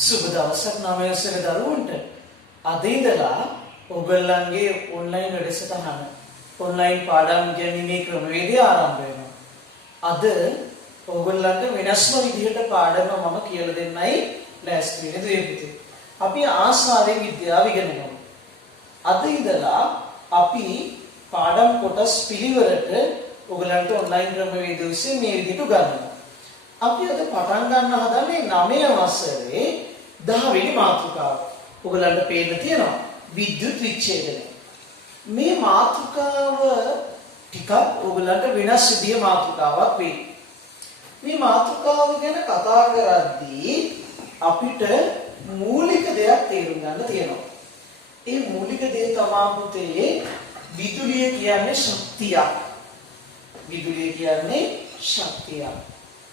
සුබ දවසක් 9 වෙනි දරුවන්ට. අද ඉඳලා ඔයගොල්ලන්ගේ ඔන්ලයින් වැඩසටහන ඔන්ලයින් පාඩම් ගැනීමේ ක්‍රමවේදය ආරම්භ වෙනවා. අද ඔයගොල්ලන්ට වෙනස්ම විදිහට පාඩම මම කියලා දෙන්නයි ලෑස්ති වෙන්නේ දුවේ පුතේ. අපි ආසාවෙන් විද්‍යාව ඉගෙන ගමු. අද ඉඳලා අපි පාඩම් කොටස් පිළිවෙලට ඔයගොල්ලන්ට ඔන්ලයින් ක්‍රමවේදය ඔස්සේ මේ විදිහට ගන්නවා. අපි අද පටන් ගන්න හදන්නේ 9 වසරේ 10 වෙනි මාතෘකාව. ඔයගලන්ට පේන්න තියෙනවා විද්‍යුත් විච්ඡේදනය. මේ මාතෘකාව ටිකක් ඔයගලන්ට වෙනස් විදිය මාතෘකාවක් වෙයි. මේ මාතෘකාව ගැන කතා කරද්දී අපිට මූලික දෙයක් තේරුම් ගන්න තියෙනවා. ඒ මූලික දේ තමයි පුතේ විදුලිය කියන්නේ ශක්තියක්. විදුලිය කියන්නේ ශක්තියක්.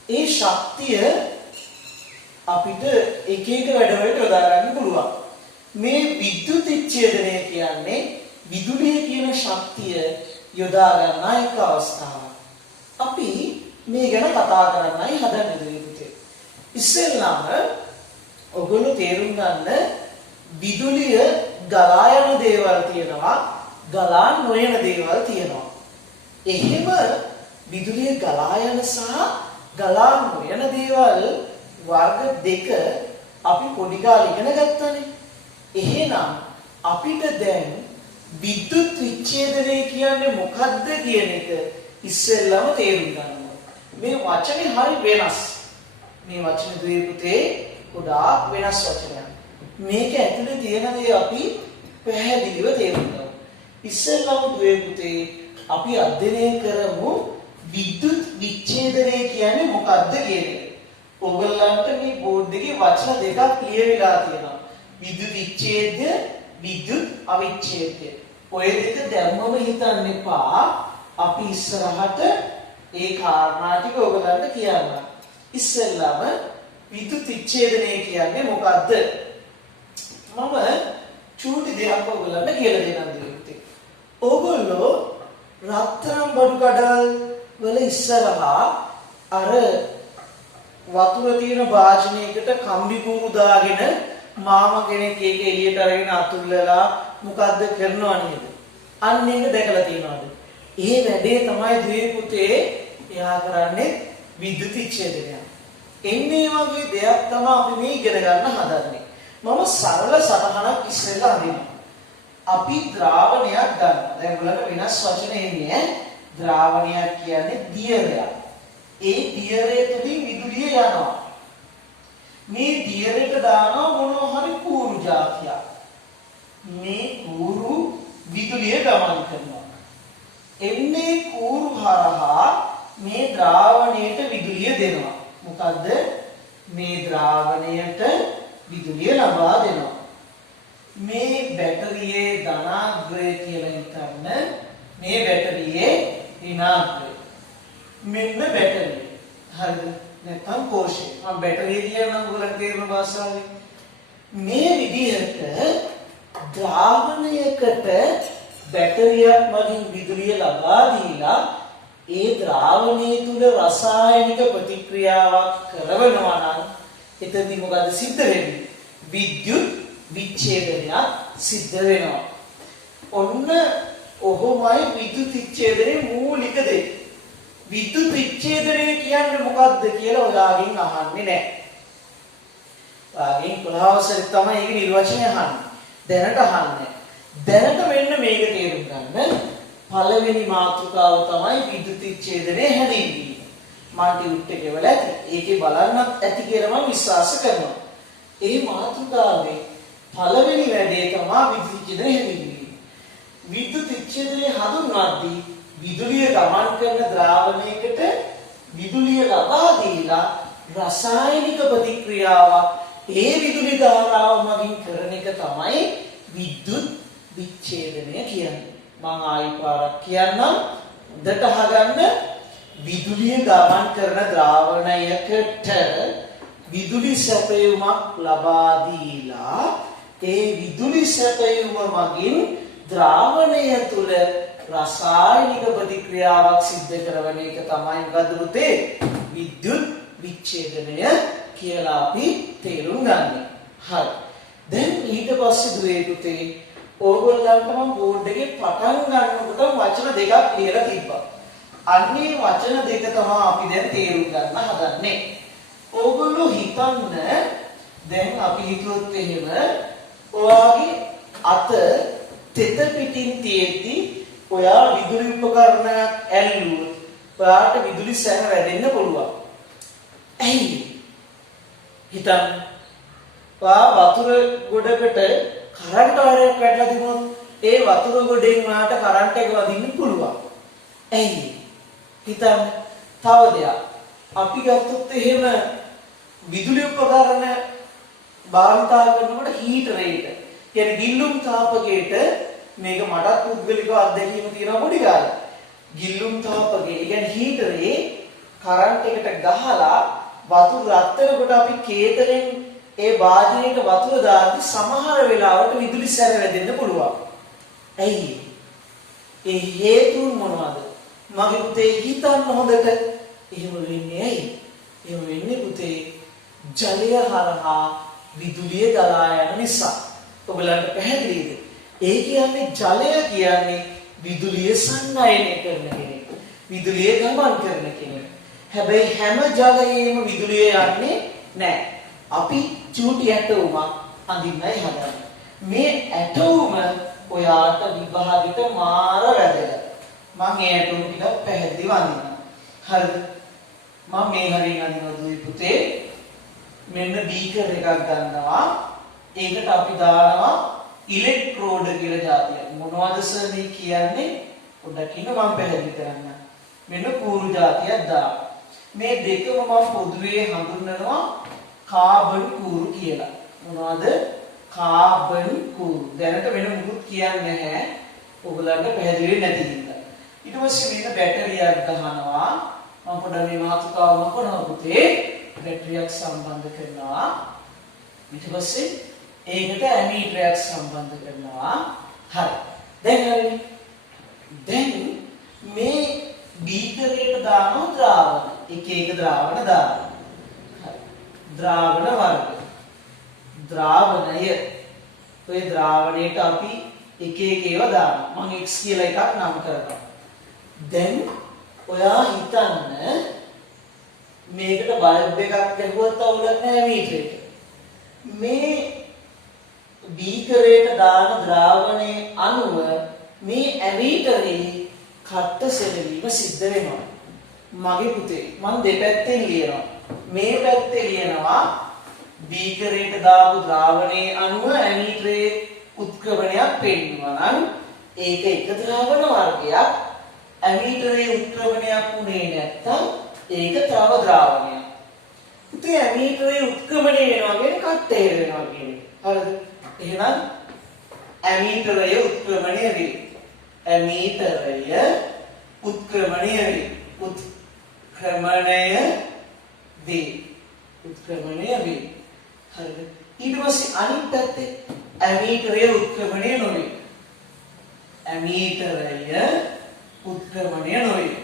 ඒ ශක්තිය අපිට එක එක වැඩවලට යොදා ගන්න පුළුවන්. මේ විද්‍යුත් විච්ඡේදනය කියන්නේ විදුලිය කියන ශක්තිය යොදා ගන්න එක අවස්ථාවක්. අපි මේ ගැන කතා කරන්නයි හදන්නේ පුතේ. ඉස්සෙල්ලාම ඔයගොල්ලෝ තේරුම් ගන්න විදුලිය ගලා යන දේවල් තියෙනවා, ගලා නොයන දේවල් තියෙනවා. එහෙම විදුලිය ගලා යන සහ ගලා නොයන දේවල් වර්ග දෙක අපි පොඩි කාලේ ඉගෙන ගත්තානේ. එහෙනම් අපිට දැන් විද්‍යුත් විච්ඡේදනය කියන්නේ මොකක්ද කියන එක ඉස්සෙල්ලාම තේරුම් ගන්න ඕනේ. මේ වචනේ හරි වෙනස්. මේ වචනේ දුවේ පුතේ ගොඩාක් වෙනස් වචනයක්. මේක ඇතුලේ තියෙන දේ අපි පැහැදිලිව තේරුම් ගමු. ඉස්සෙල්ලාම දුවේ පුතේ අපි අධ්‍යයනය කරමු විද්‍යුත් විච්ඡේදනය කියන්නේ මොකක්ද කියන එක. ඔයගොල්ලන්ට මේ බෝඩ් එකේ වචන දෙකක් ලියවිලා තියෙනවා. විද්‍යුත් විච්ඡේදය, විද්‍යුත් අවිච්ඡේදය. ඔය දෙක දැම්මම හිතන්න එපා. අපි ඉස්සරහට ඒ කාරණා ටික ඔයගොල්ලන්ට කියන්න. ඉස්සෙල්ලාම විද්‍යුත් විච්ඡේදනය කියන්නේ මොකක්ද? මම චූටි දෙයක් ඔයගොල්ලන්ට කියලා දෙන්නම් දෙවියන්ට. ඔයගොල්ලෝ රත්තරන් බඩු කඩල් වල ඉස්සරහා අර වතුර තියෙන වාජනයකට කම්බි කූරු දාගෙන මාමා කෙනෙක් ඒක එළියට අරගෙන අතුල්ලලා මොකද්ද කරනව නේද? අන්න ඒක දැකලා තියෙනවද? ඒ වැඩේ තමයි දුවේ පුතේ එයා කරන්නේ විද්‍යුත් විච්ඡේදනය. එන්නේ වගේ දෙයක් තමයි අපි මේ ඉගෙන ගන්න හදන්නේ. මම සරල සටහනක් ඉස්සෙල්ලා අඳිනවා. අපි ද්‍රාවණයක් ගන්න. දැන් ඔයාලට වෙනස් වචන එන්නේ ද්‍රාවණයක් කියන්නේ දියරයක්. ඒ දියරේ තුලින් විදුලිය යනවා. මේ දියරේට දානවා මොනවා හරි කූරු જાතියක්. මේ කූරු විදුලිය ගමන් කරනවා. එන්නේ කූරු හරහා මේ ද්‍රාවණයට විදුලිය දෙනවා. මොකද්ද? මේ ද්‍රාවණයට විදුලිය ලබා දෙනවා. මේ බැටරියේ ධනාග්‍රය කියලා හිතන්න. මේ බැටරියේ ඍණාග්‍රය. මෙන්න බැටරිය. හරිද? නැත්නම් කෝෂය. මම බැටරිය කියනවා ඔයගොල්ලන්ට තේරෙන භාෂාවෙන්. මේ විදිහට ද්‍රාවණයකට බැටරියක් මගින් විදුලිය ලබා දීලා ඒ ද්‍රාවණය තුල රසායනික ප්‍රතික්‍රියාවක් කරනවා නම් එතනදී මොකද සිද්ධ වෙන්නේ? විද්‍යුත් විච්ඡේදනයක් සිද්ධ වෙනවා. ඔන්න ඔහොමයි විද්‍යුත් විච්ඡේදනයේ මූලික දේ. විද්‍යුත් විච්ඡේදනය කියන්නේ මොකක්ද කියලා ඔයාගෙන් අහන්නේ නැහැ. ඔයාගෙන් 11 වසරේ තමයි ඒක නිර්වචනය අහන්නේ. දැනට අහන්නේ. දැනට මෙන්න මේක තේරුම් ගන්න. පළවෙනි මාතෘකාව තමයි විද්‍යුත් විච්ඡේදනයේ හැදීම. මල්ටිවිට් එකේ වල ඇති. ඒකේ බලන්නත් ඇති කියලා මම විශ්වාස කරනවා. ඒ මාතෘකාවේ පළවෙනි වැඩේ තමයි විද්‍යුත් විච්ඡේදනය හැදීම. විද්‍යුත් විච්ඡේදනය හඳුන්වද්දී විදුලිය ගමන් කරන ද්‍රාවණයකට විදුලිය ලබා දීලා රසායනික ප්‍රතික්‍රියාවක් ඒ විදුලි ධාරාව මගින් කරන එක තමයි විද්‍යුත් විච්ඡේදනය කියන්නේ. මම ආයි පාරක් කියන්නම්. හොඳට අහගන්න. විදුලිය ගමන් කරන ද්‍රාවණයකට විදුලි සැපයුමක් ලබා දීලා ඒ විදුලි සැපයුම මගින් ද්‍රාවණය තුල රසායනික ප්‍රතික්‍රියාවක් සිද්ධ කරන එක තමයි මොකද පුතේ? විද්‍යුත් විච්ඡේදනය කියලා අපි තේරුම් ගන්න. හරි. දැන් ඊට පස්සේ දුවේ පුතේ ඕගොල්ලන්ට මම බෝඩ් එකේ පටන් ගන්නකොට වචන දෙකක් ලියලා තිබ්බා. අන්නේ වචන දෙක තමයි අපි දැන් තේරුම් ගන්න හදන්නේ. ඕගොල්ලෝ හිතන්න දැන් අපි හිතුවොත් එහෙම ඔයාගේ අත තෙත පිටින් තියෙද්දි ඔයා විදුලි උපකරණයක් ඇල්ලුවොත් ඔයාට විදුලි සැර වැදෙන්න පුළුවන්. ඇයි? හිතන්න. ඔයා වතුර ගොඩකට කරන්ට් වයරයක් වැටලා තිබුණොත් ඒ වතුර ගොඩෙන් ඔයාට කරන්ට් එක වදින්න පුළුවන්. ඇයි? හිතන්න. තව දෙයක්. අපි ගත්තොත් එහෙම විදුලි උපකරණ භාවිතා කරනකොට හීටර් එක කියන්නේ ගිල්ලුම් තාපකයට මේක මටත් පුද්ගලිකව අත්දැකීම තියෙනවා පොඩි කාලේ. ගිල්ලුම් තාපකේ කියන්නේ හීටරේ කරන්ට් එකට ගහලා වතුර රත් වෙනකොට අපි කේතලෙන් ඒ වාදනයට වතුර දාද්දි සමහර වෙලාවට විදුලි සැර වැදෙන්න පුළුවන්. ඇයි? ඒ හේතුන් මොනවද? මගේ පුතේ හිතන්න හොඳට. එහෙම වෙන්නේ ඇයි? එහෙම වෙන්නේ පුතේ ජලය හරහා විදුලිය ගලා යන නිසා. ඔයගලන්ට පැහැදිලිද? ඒ කියන්නේ ජලය කියන්නේ විදුලිය සංනයනය කරන කෙනෙක්. විදුලිය ගමන් කරන කෙනෙක්. හැබැයි හැම ජලයේම විදුලිය යන්නේ නැහැ. අපි චූටි ඇටවුමක් අඳින්නයි හදන්නේ. මේ ඇටවුම ඔයාට විභාගෙට මාර වැදගත්. මම ඒ ඇටවුම ටිකක් පැහැදිලිව අඳින්නම්. හරිද? මම මේ හරියට අඳිනවා දුවේ පුතේ. මෙන්න බීකර් එකක් ගන්නවා. ඒකට අපි දානවා ඉලෙක්ට්‍රෝඩ කියලා જાතියක්. මොනවද සර් මේ කියන්නේ? පොඩ්ඩක් ඉන්න මම පැහැදිලි කරන්න. මෙන්න කූරු જાතියක් දානවා. මේ දෙකම මම පොදුවේ හඳුන්වනවා කාබන් කූරු කියලා. මොනවද? කාබන් කූරු. දැනට වෙන මොකුත් කියන්නේ නැහැ. ඔයගලන්ට පැහැදිලි නැති හින්දා. ඊට පස්සේ මේක බැටරියක් ගහනවා. මම පොඩ්ඩක් මේ මාතෘකාව මොකනවා පුතේ? බැටරියක් සම්බන්ධ කරනවා. ඊට පස්සේ ඒකට ඇමීටරයක් සම්බන්ධ කරනවා. හරි. දැන් හරිනේ. දැන් මේ බීකරයට දානවා ද්‍රාවණ. එක එක ද්‍රාවණ දානවා. හරි. ද්‍රාවණ වර්ග. ද්‍රාවණය. ඔය ද්‍රාවණයට අපි එක එක ඒවා දානවා. මම x කියලා එකක් නම් කරනවා. දැන් ඔයා හිතන්න මේකට බල්බ් එකක් ගැහුවත් අවුලක් නැහැ මීටරේට. මේ බීකරයට දාන ද්‍රාවණයේ අණුව මේ ඇමීටරේ කට්ට සෙලවීම සිද්ධ වෙනවා. මගේ පුතේ මම දෙපැත්තෙන් ලියනවා. මේ පැත්තේ ලියනවා බීකරයට දාපු ද්‍රාවණයේ අණුව ඇමීටරේ උත්ක්‍රමණයක් පෙන්වනවා නම් ඒක එක ද්‍රාවණ වර්ගයක්. ඇමීටරේ උත්ක්‍රමණයක් උනේ නැත්තම් ඒක තව ද්‍රාවණයක්. ඉතින් ඇමීටරේ උත්ක්‍රමණය වෙනවා කියන්නේ කට්ට වෙනවා කියන්නේ. හරිද? එහෙනම් ඇමීටරය උත්ක්‍රමණය වේ. ඇමීටරය උත්ක්‍රමණය වේ. උත්ක්‍රමණය වේ. උත්ක්‍රමණය වේ. හරිද? ඊට පස්සේ අනිත් පැත්තේ ඇමීටරය උත්ක්‍රමණය නොවේ. ඇමීටරය උත්ක්‍රමණය නොවේ.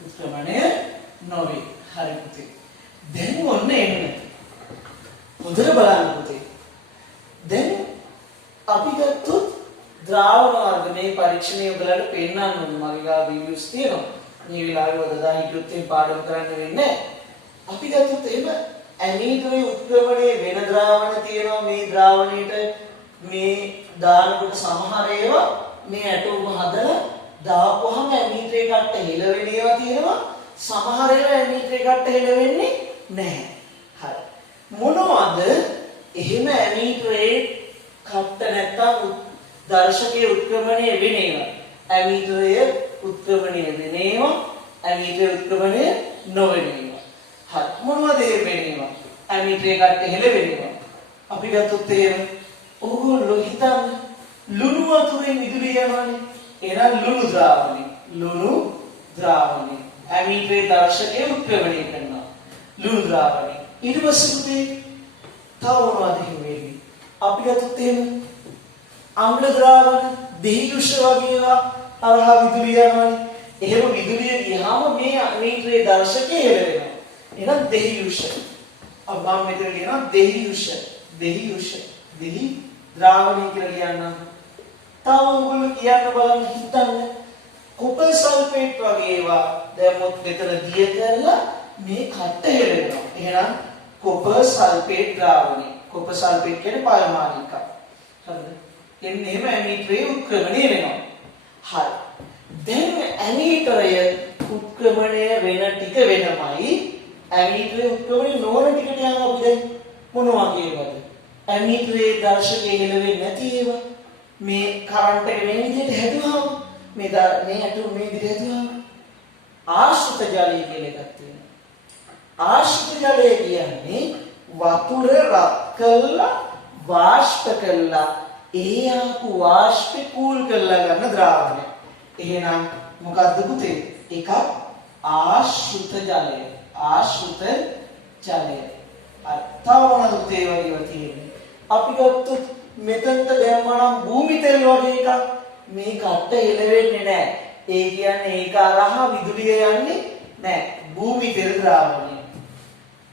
උත්ක්‍රමණය නොවේ. හරි පුතේ. දැන් ඔන්න එන්න. හොඳට බලන්න පුතේ. දැන් අපි ගත්තොත් ද්‍රාවණ වර්ග මේ පරීක්ෂණය ඔයගලට පෙන්නන්න ඕනේ. මගේ ගාව වීඩියෝස් තියෙනවා. මේ වෙලාවේ වදදා හිටියොත් එහෙම පාඩම කරන්න වෙන්නේ නැහැ. අපි ගත්තොත් එහෙම ඇමීටරේ උත්ක්‍රමණය වෙන ද්‍රාවණ තියෙනවා. මේ ද්‍රාවණයට මේ දානකොට සමහර ඒවා මේ ඇටෝම හදලා දාපුවහම ඇමීටරේ කට්ට හෙලවෙන ඒවා තියෙනවා. සමහර ඒවා ඇමීටරේ කට්ට හෙලවෙන්නේ නැහැ. හරි. මොනවද එහෙම ඇමීටරේ කට්ට නැත්තම් දර්ශකයේ උත්ක්‍රමණය වෙන ඒවා? ඇමීටරය උත්ක්‍රමණය වෙන ඒවා, ඇමීටරය උත්ක්‍රමණය නොවන ඒවා. හරි. මොනවද ඒ වෙන ඒවා? ඇමීටරේ කට්ට හෙලවෙන ඒවා. අපි ගත්තොත් එහෙම ඕගොල්ලෝ හිතන්න ලුණු වතුරෙන් විදුලිය යනවානේ. එහෙනම් ලුණු ද්‍රාවණය. ලුණු ද්‍රාවණය. ඇමීටරේ දර්ශකයේ උත්ක්‍රමණය කරනවා. ලුණු ද්‍රාවණය. ඊට පස්සේ පුතේ තව මොනවද වෙන්නේ? අපි ගත්තොත් එහෙම අම්ල ද්‍රාවණ, දෙහියුෂ වගේ ඒවා අරහා විදුලිය යනවානේ. එහෙම විදුලිය ගියාම මේ ඇමීටරේ දර්ශකය හෙලවෙනවා. එහෙනම් දෙහියුෂ. अब මම මෙතන කියනවා දෙහි ද්‍රාවණය කියලා කියන්නම්. තව ඔයගොල්ලෝ කියන්න බලන්න හිතන්න. කොපර් සල්ෆේට් වගේ ඒවා දැම්මොත් මෙතන දිය කරලා මේ කට හෙලවෙනවා. එහෙනම් කොපර් සල්ෆේට් ද්‍රාවණය. කොපර් සල්ෆේට් කියන්නේ පාරමාණික. හරිද? එන්නේ එහෙම ඇමීටරේ උත්ක්‍රමණය වෙනවා. හරි. දැන් ඇමීටරය උත්ක්‍රමණය වෙන ටික වෙනමයි ඇමීටරේ උත්ක්‍රමණය නොවන ටිකට යන අපි දැන් මොනවා කියලාද? ඇමීටරේ දර්ශකයේ හෙලවෙන්නේ නැති ඒවා මේ කරන්ට් එක මේ විදිහට හැදුවාම මේ ඇටෝම මේ විදිහට හැදුවාම ආශ්‍රිත ජලය කියලා එකක් තියෙනවා. ආශ්‍රිත ජලය කියන්නේ වතුර රත් කළා වාෂ්ප කළා ඒ ආපු වාෂ්ප කූල් කරලා ගන්න ද්‍රාවණය. එහෙනම් මොකද්ද පුතේ? එකක් ආශ්‍රිත ජලය. ආශ්‍රිත ජලය. තවමනු තේ වගේ තියෙන්නේ. අපි ගත්තොත් මෙතනට දැම්මා නම් භූමි තෙල් වගේ එකක් මේ කට එළවෙන්නේ නැහැ. ඒ කියන්නේ ඒක අරහා විදුලිය යන්නේ නැහැ. භූමි තෙල් ද්‍රාවණය.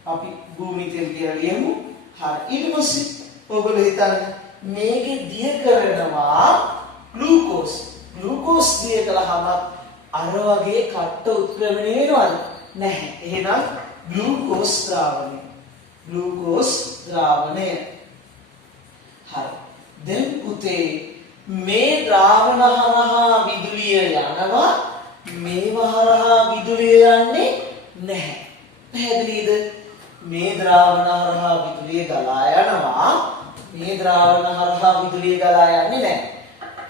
අපි භූමි තෙල් කියලා ලියමු. හරි. ඊට පස්සේ ඔයගොල්ලෝ හිතන්න මේකේ දිය කරනවා ග්ලූකෝස්. ග්ලූකෝස් දිය කළාම අර වගේ කට උත්ක්‍රමණය වෙනවද? නැහැ. එහෙනම් ග්ලූකෝස් ද්‍රාවණය. ග්ලූකෝස් ද්‍රාවණය. හරි. දැන් පුතේ මේ ද්‍රාවණ හරහා විදුලිය යනවා මේව හරහා විදුලිය යන්නේ නැහැ. පැහැදිලිද? මේ ද්‍රාවණ හරහා විදුලිය ගලා යනවා මේ ද්‍රාවණ හරහා විදුලිය ගලා යන්නේ නැහැ.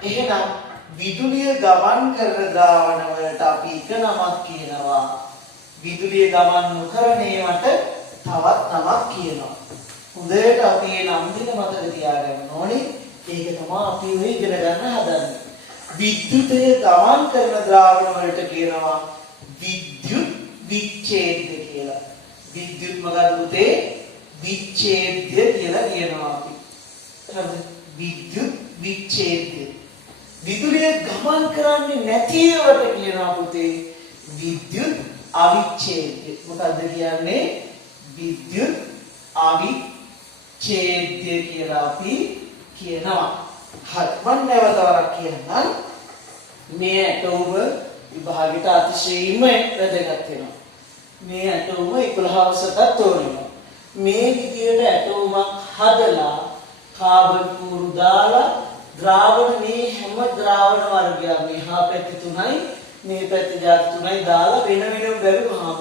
එහෙනම් විදුලිය ගමන් කරන ද්‍රාවණ වලට අපි එක නමක් කියනවා. විදුලිය ගමන් නොකරන ඒවට තවත් නමක් කියනවා. හොඳට අපි මේ නම් දෙක මතක තියාගන්න ඕනේ. ඒක තමයි අපි ඔය ඉගෙන ගන්න හදන්නේ. විද්‍යුතය ගමන් කරන ද්‍රාවණ වලට කියනවා විද්‍යුත් විච්ඡේද්‍ය කියලා. විද්‍යුත් මොකක්ද පුතේ? විච්ඡේද්‍ය කියලා කියනවා අපි. හරිද? විද්‍යුත් විච්ඡේද්‍ය. විදුලිය ගමන් කරන්නේ නැති ඒවට කියනවා පුතේ විද්‍යුත් අවිච්ඡේද්‍ය. මොකද්ද කියන්නේ? විද්‍යුත් අවිච්ඡේද්‍ය කියලා අපි කියනවා. හරි. මම නැවත වරක් කියන්නම්. මේ ඇටෝම විභාගයට අතිශයින්ම වැදගත් වෙනවා. මේ ඇටෝම 11වසටත් තෝරනවා. මේ විදියට ඇටෝමක් හදලා කාබන් කූරු දාලා ද්‍රාවණ මේ හැම ද්‍රාවණ වර්ගයක් මෙහා පැත්තේ තුනයි මේ පැත්තේ જાති තුනයි දාලා වෙන වෙනම බැලුවාම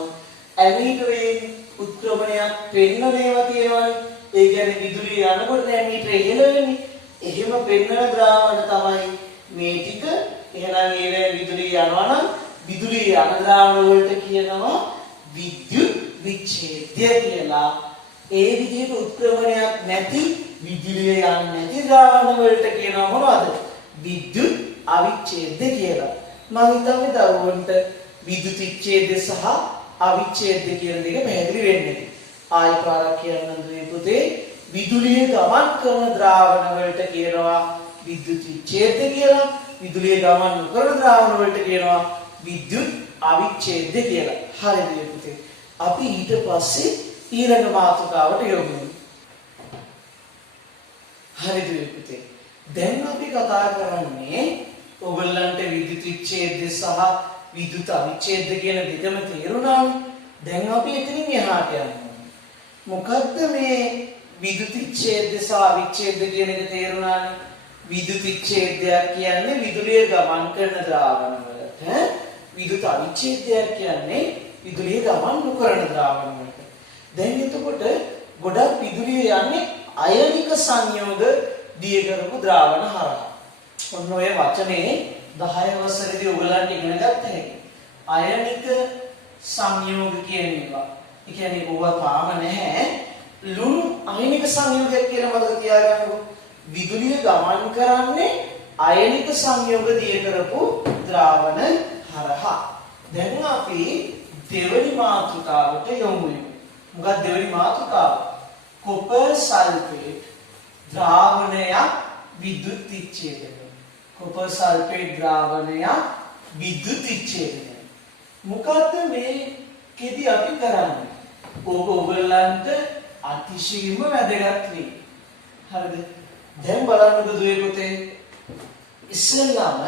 ඇමීටරේ උත්ක්‍රමණයක් පෙන්නන ඒවා තියෙනවානේ. ඒ කියන්නේ විදුලිය යනකොට ඇමීටරේ හෙලවෙන්නේ. එහෙම පෙන්නන ද්‍රාවණ තමයි මේ ටික. එහෙනම් ඒවේ විදුලිය යනවා නම් විදුලිය යන ද්‍රාවණ වලට කියනවා විද්‍යුත් විච්ඡේද්‍ය කියලා. ඒ විදිහට උත්ක්‍රමණයක් නැති විදුලිය යන්නේ නැති ද්‍රාවණ වලට කියනවා මොනවද? විද්‍යුත් අවිච්ඡේද්‍ය කියලා. මම හිතන්නේ දරුවන්ට විද්‍යුත් විච්ඡේද්‍ය සහ අවිච්ඡේද්‍ය කියන දෙක පැහැදිලි වෙන්නේ. ආයි පාරක් කියන්නම් දුවේ පුතේ. විදුලිය ගමන් කරන ද්‍රාවණ වලට කියනවා විද්‍යුත් විච්ඡේද්‍ය කියලා. විදුලිය ගමන් නොකරන ද්‍රාවණ වලට කියනවා විද්‍යුත් අවිච්ඡේද්‍ය කියලා. හරිද පුතේ? අපි ඊට පස්සේ ඊළඟ මාතෘකාවට යොමු වෙමු. හරිද පුතේ? දැන් අපි කතා කරන්නේ ඔයගොල්ලන්ට විද්‍යුත් විච්ඡේද්‍ය සහ විද්‍යුත් අවිච්ඡේද්‍ය කියන දෙකම තේරුණානේ. දැන් අපි එතනින් එහාට යනවා. මොකද්ද මේ විද්‍යුත් විච්ඡේද්‍ය සහ අවිච්ඡේද්‍ය කියන එක තේරුණානේ. විද්‍යුත් විච්ඡේදයක් කියන්නේ විදුලිය ගමන් කරන ද්‍රාවණ වලට. විද්‍යුත් අවිච්ඡේදයක් කියන්නේ විදුලිය ගමන් නොකරන ද්‍රාවණ වලට. දැන් එතකොට ගොඩක් විදුලිය යන්නේ අයනික සංයෝග දිය කරපු ද්‍රාවණ හරහා. ඔන්න ඔය වචනේ 10 වසරේදී ඔයගලන්ට ඉගෙන ගත්ත හැකි. අයනික සංයෝග කියනවා. ඒ කියන්නේ ඕවා තාම නැහැ. ලුණු අයනික සංයෝගයක් කියලා මතක තියාගන්නකො. විදුලිය ගමන් කරන්නේ අයනික සංයෝග දිය කරපු ද්‍රාවණ හරහා. දැන් අපි දෙවෙනි මාතෘකාවට යමු. මොකක්ද දෙවෙනි මාතෘකාව? කොපර් සල්ෆේට් ද්‍රාවණයක් විද්‍යුත් විච්ඡේදනය. කොපර් සල්ෆේට් ද්‍රාවණයක් විද්‍යුත් විච්ඡේදනය. මොකද්ද මේකෙදි අපි කරන්නේ? ඔයගොල්ලන්ට අතිශයින්ම වැදගත් වෙයි. හරිද? දැන් බලන්නකෝ දුවේ පුතේ. ඉස්සෙල්ලාම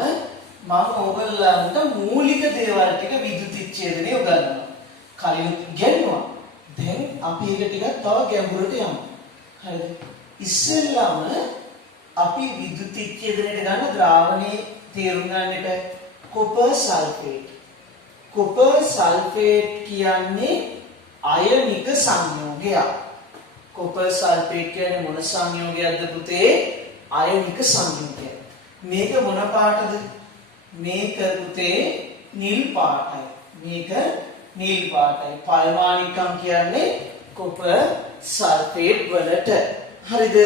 මම ඔයගොල්ලන්ට මූලික දේවල් ටික විද්‍යුත් විච්ඡේදනය උගන්වනවා. කලින් ඉගෙනුවා. දැන් අපි ඒක ටිකක් තව ගැඹුරට යමු. හරිද? ඉස්සෙල්ලාම අපි විද්‍යුත් විච්ඡේදනයට ගන්න ද්‍රාවණයේ තේරුම් ගන්නට කොපර් සල්ෆේට්. කොපර් සල්ෆේට් කියන්නේ අයනික සංයෝගයක්. කොපර් සල්ෆේට් කියන්නේ මොන සංයෝගයක්ද පුතේ? අයනික සංයෝගයක්. මේක මොන පාටද? මේක පුතේ නිල් පාටයි. මේක නිල් පාටයි. පල්මානිකම් කියන්නේ කොපර් සල්ෆේට් වලට. හරිද?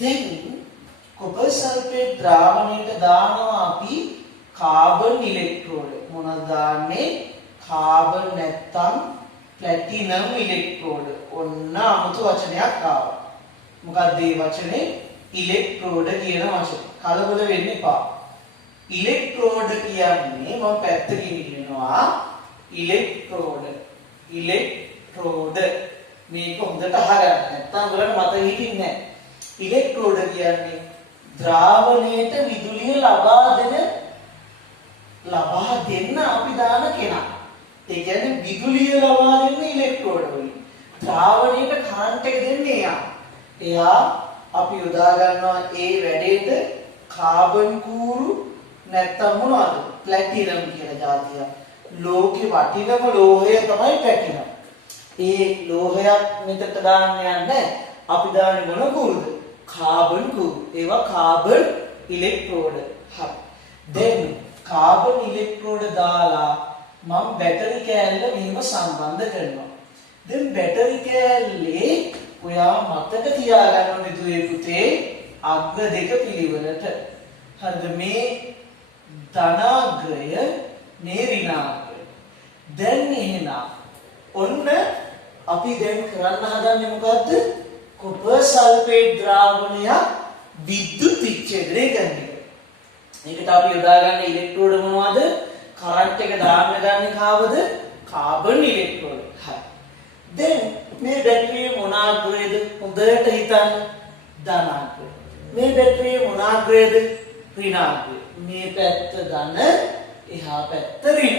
දැන් කොපර් සල්ෆේට් ද්‍රාවණයට දානවා අපි කාබන් ඉලෙක්ට්‍රෝඩ. මොනවද දාන්නේ? කාබන් නැත්තම් ප්ලැටිනම් ඉලෙක්ට්‍රෝඩ. ඔන්න 아무තු වචනයක් ආවා. මොකක්ද මේ වචනේ? ඉලෙක්ට්‍රෝඩ කියන වචනේ. කලබල වෙන්න එපා. ඉලෙක්ට්‍රෝඩ කියන්නේ මම පැත්තකින් කියනවා ඉලෙක්ට්‍රෝඩ. ඉලෙක්ට්‍රෝඩ මේක හොඳට අහගන්න. නැත්තම් ඔයාලට මතක හිටින්නේ නැහැ. ඉලෙක්ට්‍රෝඩ කියන්නේ ද්‍රාවණයට විදුලිය ලබා දෙන්න අපි දාන කෙනා. ඒ කියන්නේ විදුලිය ලබා දෙන්න ඉලෙක්ට්‍රෝඩ වලින්. ද්‍රාවණයට කරන්ට් එක දෙන්නේ එයා. එයා අපි යොදා ගන්නවා ඒ වැඩේට කාබන් කූරු නැත්තම් මොනවද? ප්ලැටිනම් කියලා જાතිය. ලෝකේ වටිනම ලෝහය තමයි ප්ලැටිනම්. ඒ ලෝහයක් මෙතට දාන්න යන්නේ අපි දාන්නේ මොන කූරුද? කාබන් කූරු. ඒවා කාබන් ඉලෙක්ට්‍රෝඩ. හරි. දැන් කාබන් ඉලෙක්ට්‍රෝඩ දාලා මම බැටරි කෑල්ල මෙහෙම සම්බන්ධ කරනවා. දැන් බැටරි කෑල්ලේ ඔයා මතක තියාගන්න ඕනේ දුවේ පුතේ අග්‍ර දෙක පිළිවෙලට. හරිද? මේ ධනාග්‍රය මේ ඍණාග්‍රය. දැන් එහෙනම් ඔන්න අපි දැන් කරන්න හදන්නේ මොකද්ද? කොපර් සල්ෆේට් ද්‍රාවණයක් විද්‍යුත් විච්ඡේදනය කරන එක. මේකට අපි යොදා ගන්න ඉලෙක්ට්‍රෝඩ මොනවද? කරන්ට් එක දාන්න ගන්න කාවද? කාබන් ඉලෙක්ට්‍රෝඩ. හරි. දැන් මේ බැටරියේ මොන ආග්‍රයද? හොඳට හිතන්න. ධනාග්‍රය. මේ බැටරියේ මොන ආග්‍රයද? ඍණාග්‍රය. මේ පැත්ත ධන, එහා පැත්ත ඍණ.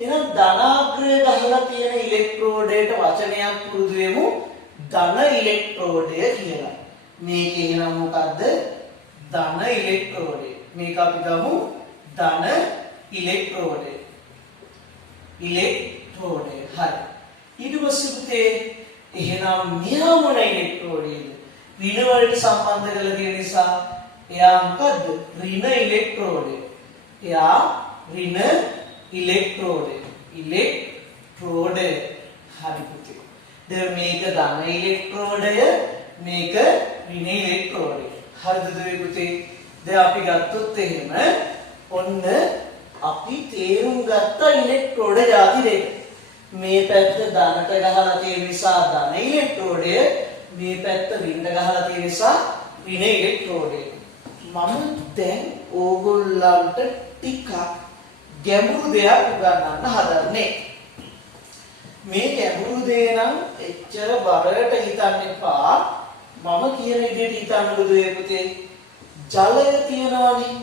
එහෙනම් ධනාග්‍රය ගහලා තියෙන ඉලෙක්ට්‍රෝඩයට වචනයක් පුරුදු වෙමු. ධන ඉලෙක්ට්‍රෝඩය කියලා. මේක එහෙනම් මොකද්ද? ධන ඉලෙක්ට්‍රෝඩය. මේක අපි ගමු ධන ඉලෙක්ට්‍රෝඩය. ඉලෙක්ට්‍රෝඩය. හරි. ඊට පස්සේ පුතේ එහෙනම් මෙයා මොන ඉලෙක්ට්‍රෝඩයද? ඍණ වලට සම්බන්ධ කරලා තියෙන නිසා එයා මොකද්ද? ඍණ ඉලෙක්ට්‍රෝඩය. එයා ඍණ ඉලෙක්ට්‍රෝඩය. ඉලෙක්ට්‍රෝඩය. හරි පුතේ. දැන් මේක ධන ඉලෙක්ට්‍රෝඩය, මේක ඍණ ඉලෙක්ට්‍රෝඩය. හරිද දුවේ පුතේ? දැන් අපි ගත්තොත් එහෙම ඔන්න අපි තේරුම් ගත්ත ඉලෙක්ට්‍රෝඩ ಜಾති දෙක. මේ පැත්ත ධනට ගහලා තියෙන නිසා ධන ඉලෙක්ට්‍රෝඩය, මේ පැත්ත ඍණට ගහලා තියෙන නිසා ඍණ ඉලෙක්ට්‍රෝඩය. මම දැන් ඕගොල්ලන්ට ටිකක් ගැඹුරු දෙයක් උගන්වන්න හදන්නේ. මේ ගැඹුරු දේ නම් එච්චර බරට හිතන්න එපා. මම කියන විදිහට හිතන්නකෝ දුවේ පුතේ. ජලය තියෙනවනේ.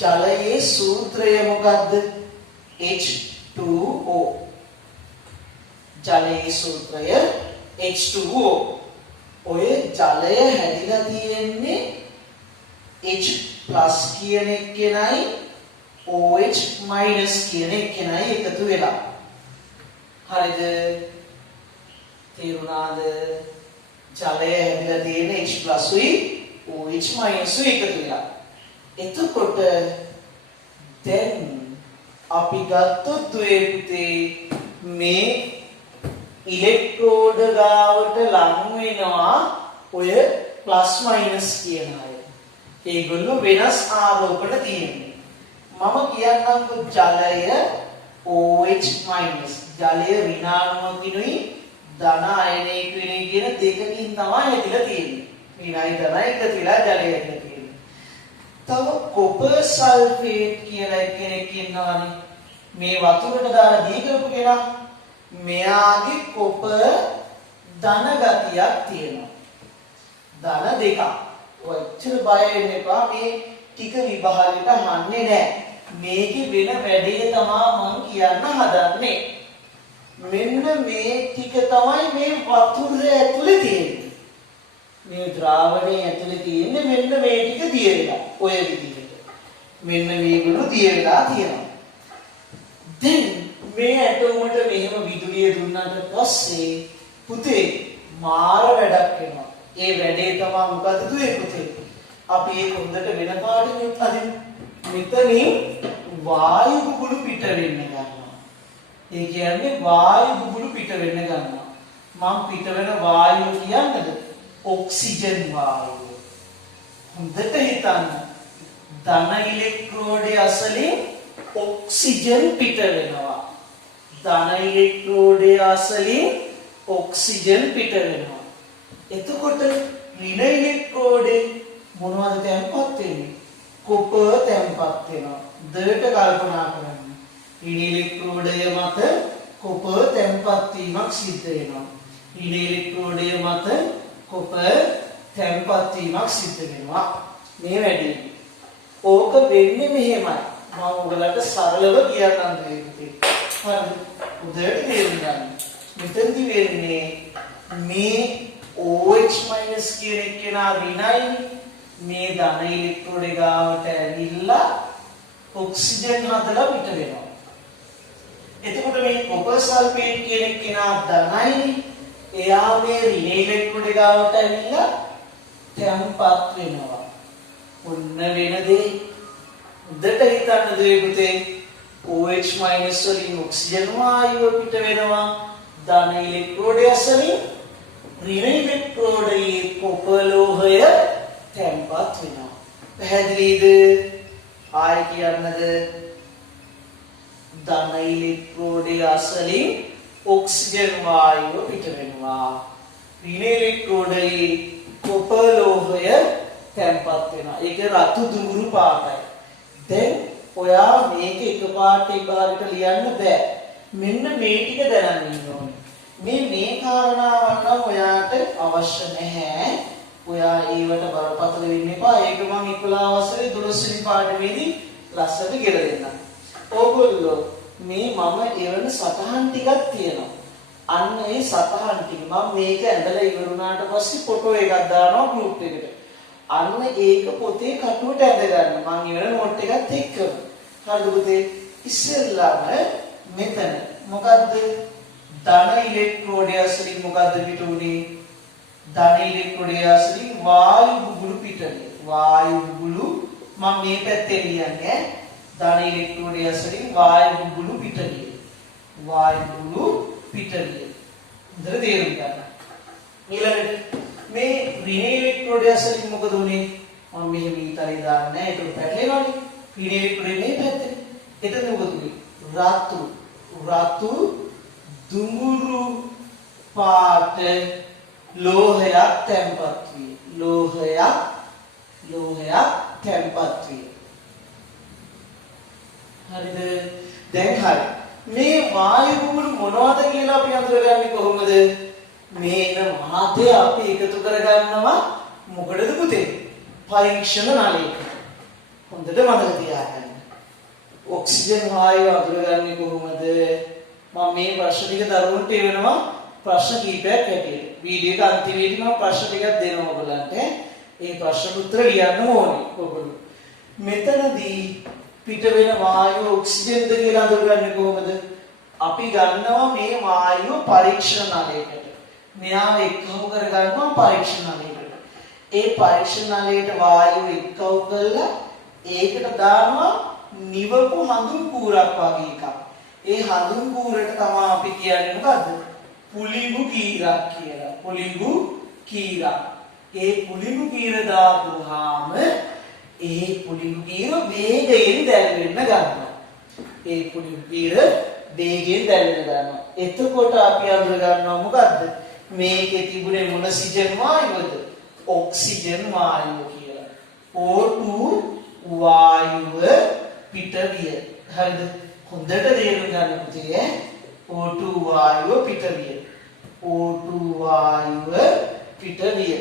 ජලයේ සූත්‍රය මොකද්ද? H2O. ජලයේ සූත්‍රය H2O. ඔය ජලය හැදිලා තියෙන්නේ H+ කියන එක්කෙනයි OH- කියන එක්කෙනයි එකතු වෙලා. හරිද? තේරුණාද? ජලය හැදිලා තියෙන්නේ H+ උයි OH- උයි එකතු වෙලා. එතකොට දැන් අපි ගත්තොත් දුවේ පුතේ මේ ඉලෙක්ට්‍රෝඩ ගාවට ලං වෙනවා ඔය +- කියන අය. ඒගොල්ලෝ වෙනස් ආලෝකවල තියෙන්නේ. මම කියන්නම්කෝ ජලය OH-. ජලය ඍණාණුවකිනුයි ධන අයනයකිනුයි කියන දෙකකින් තමයි හැදිලා තියෙන්නේ. ඍණයි ධනයි එකතු වෙලා ජලය හැදිලා තියෙන්නේ. තව කොපර් සල්ෆේට් කියලා කෙනෙක් ඉන්නවනේ. මේ වතුරට දාලා දී කරපු කෙනා. මෙයාගේ කොපර් ධන ගතියක් තියෙනවා. ධන දෙකක්. ඔච්චර බය වෙන්න එපා. මේ ටික විභාගෙට අහන්නේ නැහැ. මේකේ වෙන වැඩේ තමයි මම කියන්න හදන්නේ. මෙන්න මේ ටික තමයි මේ වතුර ඇතුලේ තියෙන්නේ. මේ ද්‍රාවණයේ ඇතුලේ තියෙන්නේ මෙන්න මේ ටික දියවිලා. ඔය විදිහට. මෙන්න මේගොල්ලෝ දියවිලා තියෙනවා. දැන් මේ ඇටෝමට මෙහෙම විදුලිය දුන්නාට පස්සේ පුතේ මාර වැඩක් වෙනවා. ඒ වැඩේ තමයි මොකද දුවේ පුතේ? අපි ඒක හොඳට වෙන පාඩමෙන් අදින්න. මෙතනින් වායු බුබුලු පිට වෙන්න ගන්නවා. ඒ කියන්නේ වායු බුබුලු පිට වෙන්න ගන්නවා. මම පිට වෙන වායුව කියන්නද? ඔක්සිජන් වායුව. හොඳට හිතන්න. ධන ඉලෙක්ට්‍රෝඩයේ අසලින් ඔක්සිජන් පිට වෙනවා. ධන ඉලෙක්ට්‍රෝඩයේ අසලින් ඔක්සිජන් පිට වෙනවා. එතකොට ඍණ ඉලෙක්ට්‍රෝඩේ මොනවද තැන්පත් වෙන්නේ? කොපර් තැන්පත් වෙනවා. දෙයට කල්පනා කරන්න. ඍණ ඉලෙක්ට්‍රෝඩය මත කොපර් තැන්පත් වීමක් සිද්ධ වෙනවා. ඍණ ඉලෙක්ට්‍රෝඩය මත කොපර් තැන්පත් වීමක් සිද්ධ වෙනවා. මේ වැඩේ. ඕක වෙන්නේ මෙහෙමයි. මම ඔයගලට සරලව කියන්නම් දෙන්නේ. හරිද? උදේට තේරුම් ගන්න. මෙතෙන්දි වෙන්නේ මේ OH- කියන එක්කෙනා ඍණයි මේ ධන ඉලෙක්ට්‍රෝඩේ ගාවට ඇවිල්ලා ඔක්සිජන් හදලා පිට වෙනවා. එතකොට මේ කොපර් සල්ෆේට් කියන එක්කෙනා ධනයි එයා මේ ඍණ ඉලෙක්ට්‍රෝඩේ ගාවට ඇවිල්ලා තැන්පත් වෙනවා. ඔන්න වෙන දේ උදට හිතන්න දුවේ පුතේ OH- වලින් ඔක්සිජන් වායුව පිට වෙනවා. ධන ඉලෙක්ට්‍රෝඩය අසලින් ඍණ ඉලෙක්ට්‍රෝඩයේ කොපර් ලෝහය තැන්පත් වෙනවා. පැහැදිලිද? ආයි කියන්නද? ධන ඉලෙක්ට්‍රෝඩයේ අසලින් ඔක්සිජන් වායුව පිට වෙනවා. ඍණ ඉලෙක්ට්‍රෝඩයේ කොපර් ලෝහය තැන්පත් වෙනවා. ඒක රතු දුඹුරු පාටයි. දැන් ඔයා මේක එකපාරට එකපාරට ලියන්න බෑ. මෙන්න මේ ටික දැනගන්න ඕනේ. මේ කාරණාවන් නම් ඔයාට අවශ්‍ය නැහැ. ඔයා ඒවට බරපතල වෙන්න එපා. ඒක මම 11 වසරේ 12 වෙනි පාඩමේදී ලස්සනට කියලා දෙන්නම්. ඕගොල්ලෝ මේ මම එවන සටහන් ටිකක් තියෙනවා. අන්න ඒ සටහන් ටික මම මේක ඇඳලා ඉවරුණාට පස්සේ ෆොටෝ එකක් දානවා ගෲප් එකට. අන්න ඒක පොතේ කටුවට ඇඳ ගන්න. මම ඉවර නෝට් එකත් එක්කම. හරිද පුතේ? ඉස්සෙල්ලාම මෙතන මොකද්ද? ධන ඉලෙක්ට්‍රෝඩය අසලින් මොකද්ද පිට උනේ? ධන ඉලෙක්ට්‍රෝඩය අසලින් වායු බුබුලු පිටනේ. වායු බුබුලු මම මේ පැත්තේ ලියන්නේ. ධන ඉලෙක්ට්‍රෝඩය අසලින් වායු බුබුලු පිටනේ. වායු බුබුලු පිටනේ. හොඳට තේරුම් ගන්න. ඊළඟට මේ ඍණ ඉලෙක්ට්‍රෝඩය අසලින් මොකද උනේ? මම මෙහෙම ඊතරේ දාන්නේ. ඒක පැටලෙනවනේ. ඍණ ඉලෙක්ට්‍රෝඩේ මේ පැත්තේ. එතන මොකද උනේ? රතු දුඹුරු පාට ලෝහයක් තැන්පත් වේ. ලෝහයක් තැන්පත් වේ. හරිද? දැන් හරි. මේ වායු බුබුලු මොනවද කියලා අපි අඳුරගන්නේ කොහොමද? මේන මාධ්‍ය අපි එකතු කරගන්නවා මොකටද පුතේ? පරීක්ෂණ නලයකට. හොඳට මතක තියාගන්න. ඔක්සිජන් වායුව අඳුරගන්නේ කොහොමද? මම මේ ප්‍රශ්න ටික දරුවන්ට එවනවා ප්‍රශ්න කීපයක් හැටියට. වීඩියෝ එක අන්තිමේදී මම ප්‍රශ්න ටිකක් දෙනවා ඔයගලන්ට. ඒ ප්‍රශ්න උත්තර ලියන්න ඕනේ ඔයගොල්ලෝ. මෙතනදී පිට වෙන වායුව ඔක්සිජන්ද කියලා අඳුරගන්නේ කොහොමද? අපි ගන්නවා මේ වායුව පරීක්ෂණ නලයකට. මෙයාව එක්කව කරගන්නවා පරීක්ෂණ නලයකට. ඒ පරීක්ෂණ නලයට වායුව එක්කව කරලා ඒකට දානවා නිවපු හඳුන් කූරක් වගේ එකක්. ඒ හඳුන් කූරට තමයි අපි කියන්නේ මොකද්ද? පුලිඟු කීරක් කියලා. පුලිඟු කීරක්. ඒ පුලිඟු කීර දාපුවාම ඒ පුලිඟු කීර වේගයෙන් දැල්වෙන්න ගන්නවා. ඒ පුලිඟු කීර වේගයෙන් දැල්වෙන්න ගන්නවා. එතකොට අපි අඳුර ගන්නවා මොකද්ද? මේකේ තිබුණේ මොන සිජන් වායුවද? ඔක්සිජන් වායුව කියලා. O2 වායුව පිටවිය. හරිද? හොඳට තේරුම් ගන්න පුතේ. O2 වායුව පිටවිය. O2 වායුව පිට විය.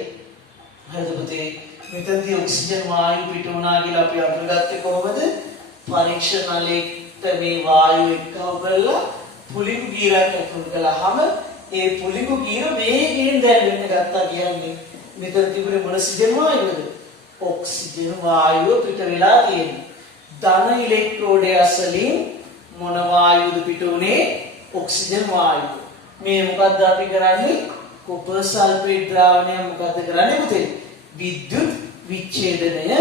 හරිද පුතේ? මෙතනදී ඔක්සිජන් වායුව පිට වුණා කියලා අපි අඳුරගත්තේ කොහොමද? පරීක්ෂණ නලයකට මේ වායුව එක්කව කරලා පුලිඟු ගීරක් ඇතුල් කළාම ඒ පුලිඟු ගීර වේගයෙන් දැල්වෙන්න ගත්තා කියන්නේ මෙතන තිබුණේ මොන ඔක්සිජන් වායුවද? ඔක්සිජන් වායුව පිට වෙලා තියෙනවා. ධන ඉලෙක්ට්‍රෝඩය අසලින් මොන වායුවද පිට උනේ? ඔක්සිජන් වායුව. මේ මොකද්ද අපි කරන්නේ? කොපර් සල්ෆේට් ද්‍රාවණය මොකද්ද කරන්නේ පුතේ? විද්‍යුත් විච්ඡේදනය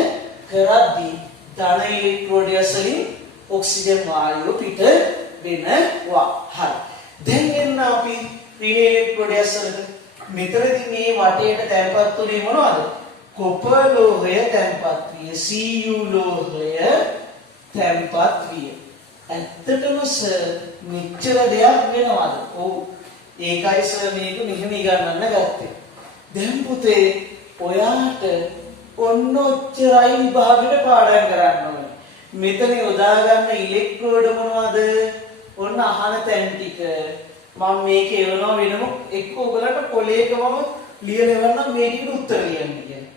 කරද්දී ධන ඉලෙක්ට්‍රෝඩය අසලින් ඔක්සිජන් වායුව පිට වෙනවා. හරි. දැන් එන්න අපි ඍණ ඉලෙක්ට්‍රෝඩය අසලට මෙතනදී මේ වටේට තැන්පත් උනේ මොනවද? කොපර් ලෝහය තැන්පත් විය. Cu ලෝහය තැන්පත් විය. ඇත්තටම සර් මෙච්චර දෙයක් වෙනවද? ඔව්. ඒකයි සර් මේක මෙහෙම ඉගන්නන්න ගත්තේ. දැන් පුතේ ඔයාට ඔන්න ඔච්චරයි විභාගෙට පාඩම් කරන්න ඕනේ. මෙතන යොදා ගන්න ඉලෙක්ට්‍රෝඩ මොනවද? ඔන්න අහන තැන් ටික. මම මේක එවනවා වෙනම එක්ක ඔයගලට පොලේකවම ලියලෙවන්නම් මේ ටිකට උත්තර ලියන්න කියන්නේ.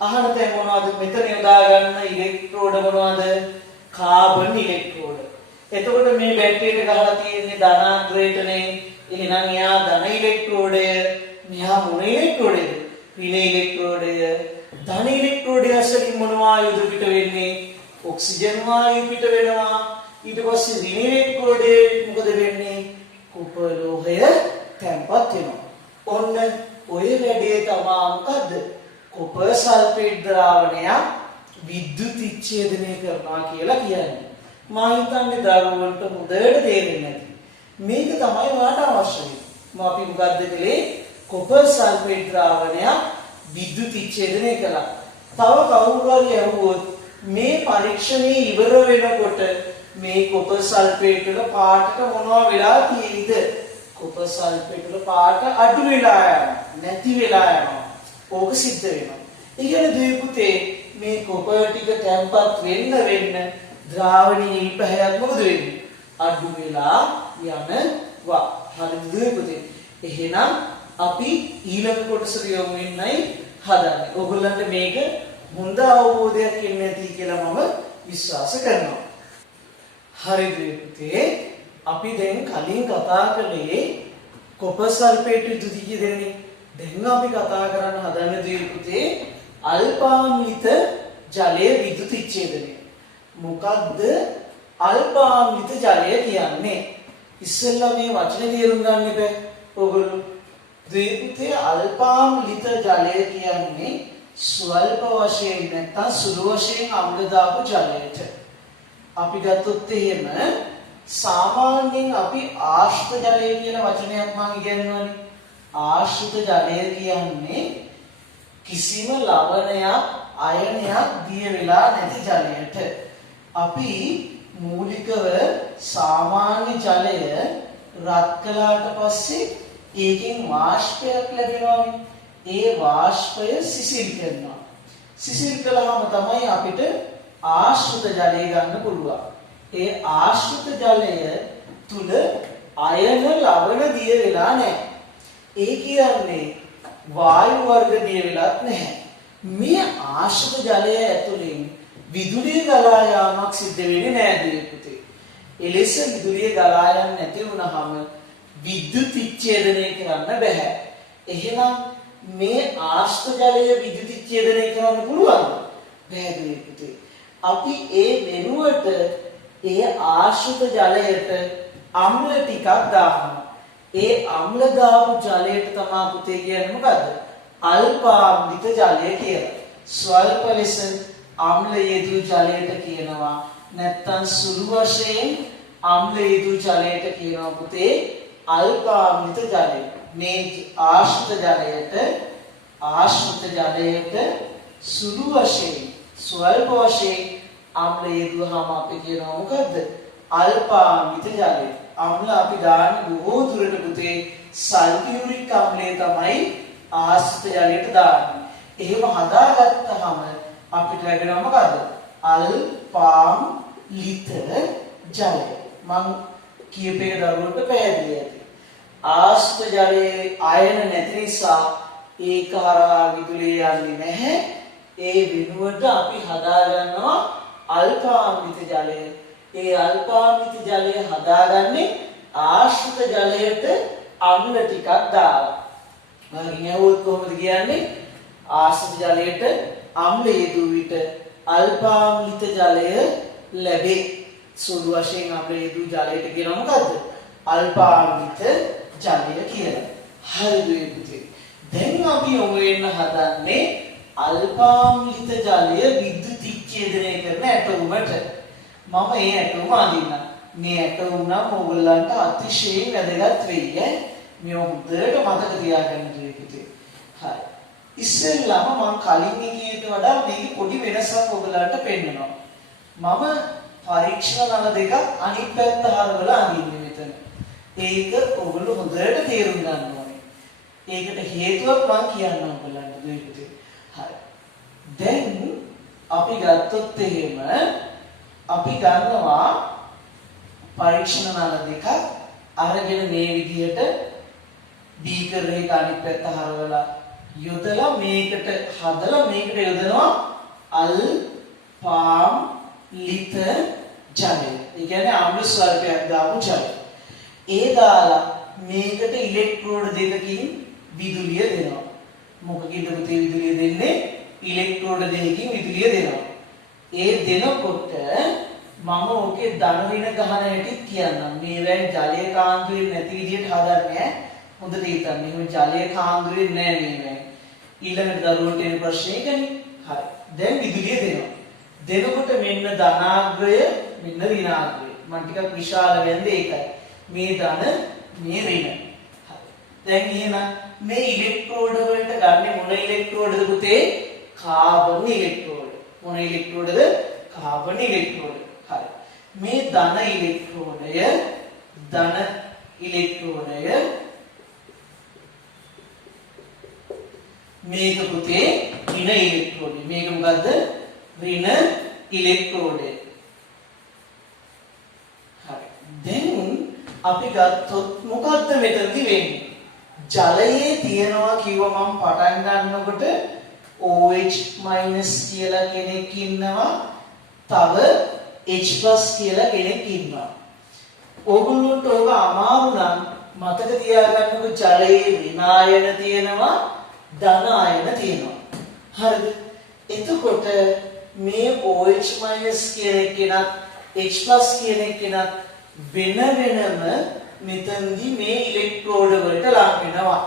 අහන තැන් මොනවද? මෙතන යොදා ගන්න ඉලෙක්ට්‍රෝඩ මොනවද? කාබන් ඉලෙක්ට්‍රෝඩ. එතකොට මේ බැටරියට ගහලා තියෙන්නේ ධනාග්‍රේටනේ. එහෙනම් එයා ධන ඉලෙක්ට්‍රෝඩය. මෙහා මොන ඉලෙක්ට්‍රෝඩයද? ඍණ ඉලෙක්ට්‍රෝඩය. ධන ඉලෙක්ට්‍රෝඩය අසලින් මොන වායුවද පිට වෙන්නේ? ඔක්සිජන් වායුව පිට වෙනවා. ඊට පස්සේ ඍණ ඉලෙක්ට්‍රෝඩය මොකද වෙන්නේ? කොපර් ලෝහය තැන්පත් වෙනවා. ඔන්න ඔය වැඩේ තමයි මොකද්ද? කොපර් සල්ෆේට් ද්‍රාවණය විද්‍යුත් විච්ඡේදනය කරනවා කියලා කියන්නේ. මම හිතන්නේ දරුවන්ට හොඳට තේරෙන්නේ නැති. මේක තමයි ඔයාලට අවශ්‍ය වෙන්නේ. අපි මොකද්ද කළේ? කොපර් සල්ෆේට් ද්‍රාවණය විද්‍යුත් විච්ඡේදනය කළා. තව කවුරු හරි අහුවොත් මේ පරීක්ෂණය ඉවර වෙනකොට මේ කොපර් සල්ෆේට් වල පාටට මොනවා වෙලා තියෙයිද? කොපර් සල්ෆේට් වල පාට අඩු වෙලා යනවා, නැති වෙලා යනවා. ඕක සිද්ධ වෙනවා. ඒ කියන්නේ දුවේ පුතේ මේ කොපර් ටික තැම්පත් වෙන්න ද්‍රාවණී ඉල්පහයක් මොකද වෙන්නේ? අඩු වෙලා යනවා. හරිද දුවේ පුතේ? එහෙනම් අපි ඊළඟ කොටසට යමු වෙන්නයි හදන්නේ. ඔයගොල්ලන්ට මේක හොඳ අවබෝධයක් එන්න ඇති කියලා මම විශ්වාස කරනවා. හරිද පුතේ? අපි දැන් කලින් කතා කළේ කොපර් සල්ෆේට් විද්‍යුත් විච්ඡේදනය. දැන් අපි කතා කරන්න හදන්නේ දුවේ පුතේ අල්පාම්ලිත ජලයේ විද්‍යුත් විච්ඡේදනය. මොකද්ද අල්පාම්ලිත ජලය කියන්නේ? ඉස්සෙල්ලා මේ වචනේ තේරුම් ගන්න බෑ ඔයගොල්ලෝ. දුවේ පුතේ අල්පාම්ලිත ජලය කියන්නේ ස්වල්ප වශයෙන් නැත්නම් සුළු වශයෙන් අම්ල දාපු ජලයට. අපි ගත්තොත් එහෙම සාමාන්‍යයෙන් අපි ආශ්‍රිත ජලය කියන වචනයක් මම ඉගෙනනවානේ. ආශ්‍රිත ජලය කියන්නේ කිසිම ලවණයක් අයනයක් දිය වෙලා නැති ජලයට. අපි මූලිකව සාමාන්‍ය ජලය රත් කළාට පස්සේ ඒකෙන් වාෂ්පයක් ලැබෙනවානේ. ඒ වාෂ්පය සිසිල් කරනවා. සිසිල් කළාම තමයි අපිට ආශ්‍රිත ජලය ගන්න පුළුවන්. ඒ ආශ්‍රිත ජලය තුල අයන ලවණ දිය වෙලා නැහැ. ඒ කියන්නේ වායු වර්ග දිය වෙලත් නැහැ. මේ ආශ්‍රිත ජලය ඇතුලෙන් විදුලිය ගලා යාමක් සිද්ධ වෙන්නේ නැහැ දුවේ පුතේ. එලෙස විදුලිය ගලා යන්නේ නැති වුනහම විද්‍යුත් විච්ඡේදනය කරන්න බෑ. එහෙනම් මේ ආශ්‍රිත ජලය විද්‍යුත් විච්ඡේදනය කරන්න පුළුවන්ද? බෑ දුවේ පුතේ. අපි ඒ වෙනුවට ඒ ආශ්‍රිත ජලයට අම්ල ටිකක් දානවා. ඒ අම්ල දාපු ජලයට තමයි පුතේ කියන්නේ මොකද්ද? අල්පාම්ලිත ජලය කියලා. ස්වල්ප ලෙස අම්ල යෙදු ජලයට කියනවා. නැත්තම් සුළු වශයෙන් අම්ල යෙදු ජලයට කියනවා පුතේ අල්පාම්ලිත ජලය. මේ ආශ්‍රිත ජලයට සුළු වශයෙන් ස්වල්ප වශයෙන් අම්ල යෙදුවාම අපි කියනවා මොකද්ද? අල්පාම්ලිත ජලය. අම්ල අපි දාන්නේ බොහෝ දුරට පුතේ සල්ෆියුරික් අම්ලය තමයි ආශ්‍රිත ජලයට දාන්නේ. එහෙම හදාගත්තාම අපිට ලැබෙනවා මොකද්ද? අල්පාම්ලිත ජලය. මම කියපේ දරුවන්ට පැහැදිලි ඇති. ආශ්‍රිත ජලයේ ආයන නැති නිසා ඒක හරහා විදුලිය යන්නේ නැහැ. ඒ වෙනුවට අපි හදාගන්නවා අල්පාම්ලිත ජලය. ඒ අල්පාම්ලිත ජලය හදාගන්නේ ආශ්‍රිත ජලයට අම්ල ටිකක් දාලා. මම කියවුවොත් කොහොමද කියන්නේ? ආශ්‍රිත ජලයට අම්ල යෙදූ විට අල්පාම්ලිත ජලය ලැබේ. සුළු වශයෙන් අම්ල යෙදූ ජලයට කියනවා මොකද්ද? අල්පාම්ලිත ජලය කියලා. හරිද පුතේ? දැන් අපි යොමු වෙන්න හදන්නේ අල්පාම්ලිත ජලය විද්‍යුත් විච්ඡේදනය කරන ඇටෝමට. මම මේ ඇටෝම අඳින්න. මේ ඇටෝම නම් ඕගොල්ලන්ට අතිශයින් වැදගත් වෙයි. මේ හොඳට මතක තියාගන්න පුතේ. හරි. ඉස්සෙල්ලාම මම කලින් කීයට වඩා මේකේ පොඩි වෙනසක් ඔයගලන්ට පෙන්නනවා. මම පරීක්ෂණ නල දෙකක් අනිත් පැත්ත හරවලා අඳින්නේ මෙතන. ඒක ඔයගොල්ලෝ හොඳට තේරුම් ගන්න ඕනේ. ඒකට හේතුවක් මම කියන්නම් ඔයගලන්ට දෙවිපුතේ. හරි. දැන් අපි ගත්තොත් එහෙම අපි ගන්නවා පරීක්ෂණ නල දෙකක් අරගෙන මේ විදිහට බීකර් එක අනිත් පැත්ත හරවලා යොදලා මේකට හදලා මේකට යොදනවා අල්පාම්ලිත ජලය. ඒ කියන්නේ අම්ල ස්වල්පයක් දාපු ජලය. ඒ දාලා මේකට ඉලෙක්ට්‍රෝඩ දෙකකින් විදුලිය දෙනවා. මොකකින්ද පුතේ විදුලිය දෙන්නේ? ඉලෙක්ට්‍රෝඩ දෙකකින් විදුලිය දෙනවා. ඒ දෙනකොට මම ඕකේ ධන ඍණ ගහන හැටි කියන්නම්. මේවෙන් ජලය කාන්දුවේ නැති විදිහට හදන්නේ. හොඳට හිතන්න. එහෙම ජලය කාන්දුවේ නැහැ මේවෙන්. ඊළඟට දරුවන්ට එන ප්‍රශ්නේ ඒකනේ. හරි. දැන් විදුලිය දෙනවා. දෙනකොට මෙන්න ධනාග්‍රය මෙන්න ඍණාග්‍රය. මම ටිකක් විශාල වෙන්නේ ඒකයි. මේ ධන මේ ඍණ. හරි. දැන් එහෙනම් මේ ඉලෙක්ට්‍රෝඩ වලට ගන්න මොන ඉලෙක්ට්‍රෝඩද පුතේ? කාබන් ඉලෙක්ට්‍රෝඩ. මොන ඉලෙක්ට්‍රෝඩද? කාබන් ඉලෙක්ට්‍රෝඩ. හරි. මේ ධන ඉලෙක්ට්‍රෝඩය මේක පුතේ ඍණ ඉලෙක්ට්‍රෝඩය. මේක මොකද්ද? ඍණ ඉලෙක්ට්‍රෝඩය. හරි. දැන් අපි ගත්තොත් මොකද්ද මෙතනදි වෙන්නේ? ජලයේ තියනවා කිව්ව මම පටන් ගන්නකොට OH- කියලා කෙනෙක් ඉන්නවා. තව H+ කියලා කෙනෙක් ඉන්නවා. ඕගොල්ලන්ට ඕක අමාරු නම් මතක තියාගන්නකො ජලයේ ඍණායන තියෙනවා ධන ආයන තියෙනවා. හරිද? එතකොට මේ OH- කියන එකනත් H+ කියන එකනත් වෙන වෙනම මෙතනදී මේ ඉලෙක්ට්‍රෝඩ වලට ලං වෙනවා.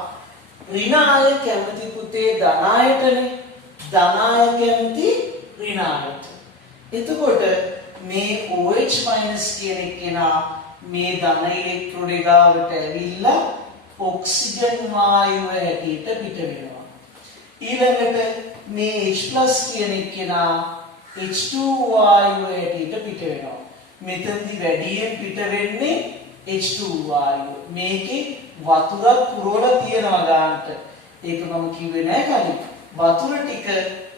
ඍණාය කැමති පුතේ ධනායටනේ. ධනාය කැමති ඍණායට. එතකොට මේ OH- කියන එකනා මේ ධන ඉලෙක්ට්‍රෝඩ ගාවට ඇවිල්ලා ඔක්සිජන් වායුව හැටියට පිට වෙනවා. ඊළඟට මේ H+ කියන එකනා H2 වායුව හැටියට පිට වෙනවා. මෙතනදි වැඩියෙන් පිට වෙන්නේ H2 වායුව. මේකේ වතුරක් පුරවලා තියෙනවා ගන්නට. ඒක මම කිව්වේ නෑ කලින්. වතුර ටික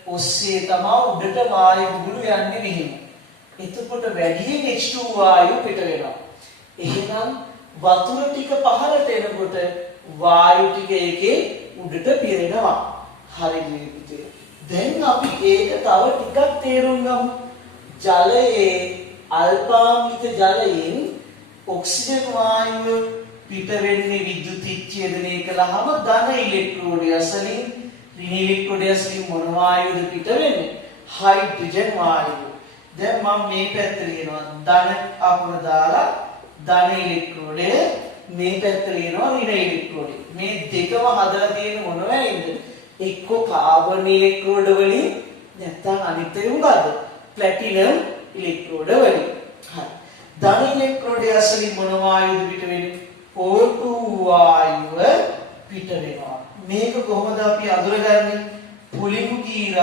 ඔස්සේ තමයි උඩට වායු බුබුලු යන්නේ මෙහෙම. එතකොට වැඩියෙන් H2 වායුව පිට වෙනවා. එහෙනම් වතුර ටික පහළට එනකොට වායු ටික ඒකේ උඩට පිරෙනවා. හරිද පුතේ? දැන් අපි ඒක තව ටිකක් තේරුම් ගමු. ජලයේ අල්පාම්ලිත ජලයෙන් ඔක්සිජන් වායුව පිට වෙන්නේ විද්‍යුත් විච්ඡේදනය කළාම ධන ඉලෙක්ට්‍රෝඩය අසලින් ඍණ ඉලෙක්ට්‍රෝඩය අසලින් මොන වායුවද පිට වෙන්නේ? හයිඩ්‍රජන් වායුව. දැන් මම මේ පැත්තට ලියනවා ධන අකුර දාලා ධන ඉලෙක්ට්‍රෝඩය, මේ පැත්තට ලියනවා ඍණ ඉලෙක්ට්‍රෝඩය. මේ දෙකම හදලා තියෙන මොනවයින්ද? එක්ක කාබන් ඉලෙක්ට්‍රෝඩ වලින් නැත්නම් අනිත් එක මොකද්ද? ප්ලැටිනම් ඉලෙක්ට්‍රෝඩ වලින්. හරි. ධන ඉලෙක්ට්‍රෝඩය අසලින් මොන වායුවද පිට වෙන්නේ? O2 වායුව පිට වෙනවා. මේක කොහොමද අපි අඳුරගන්නේ? පොලිමු කීරක්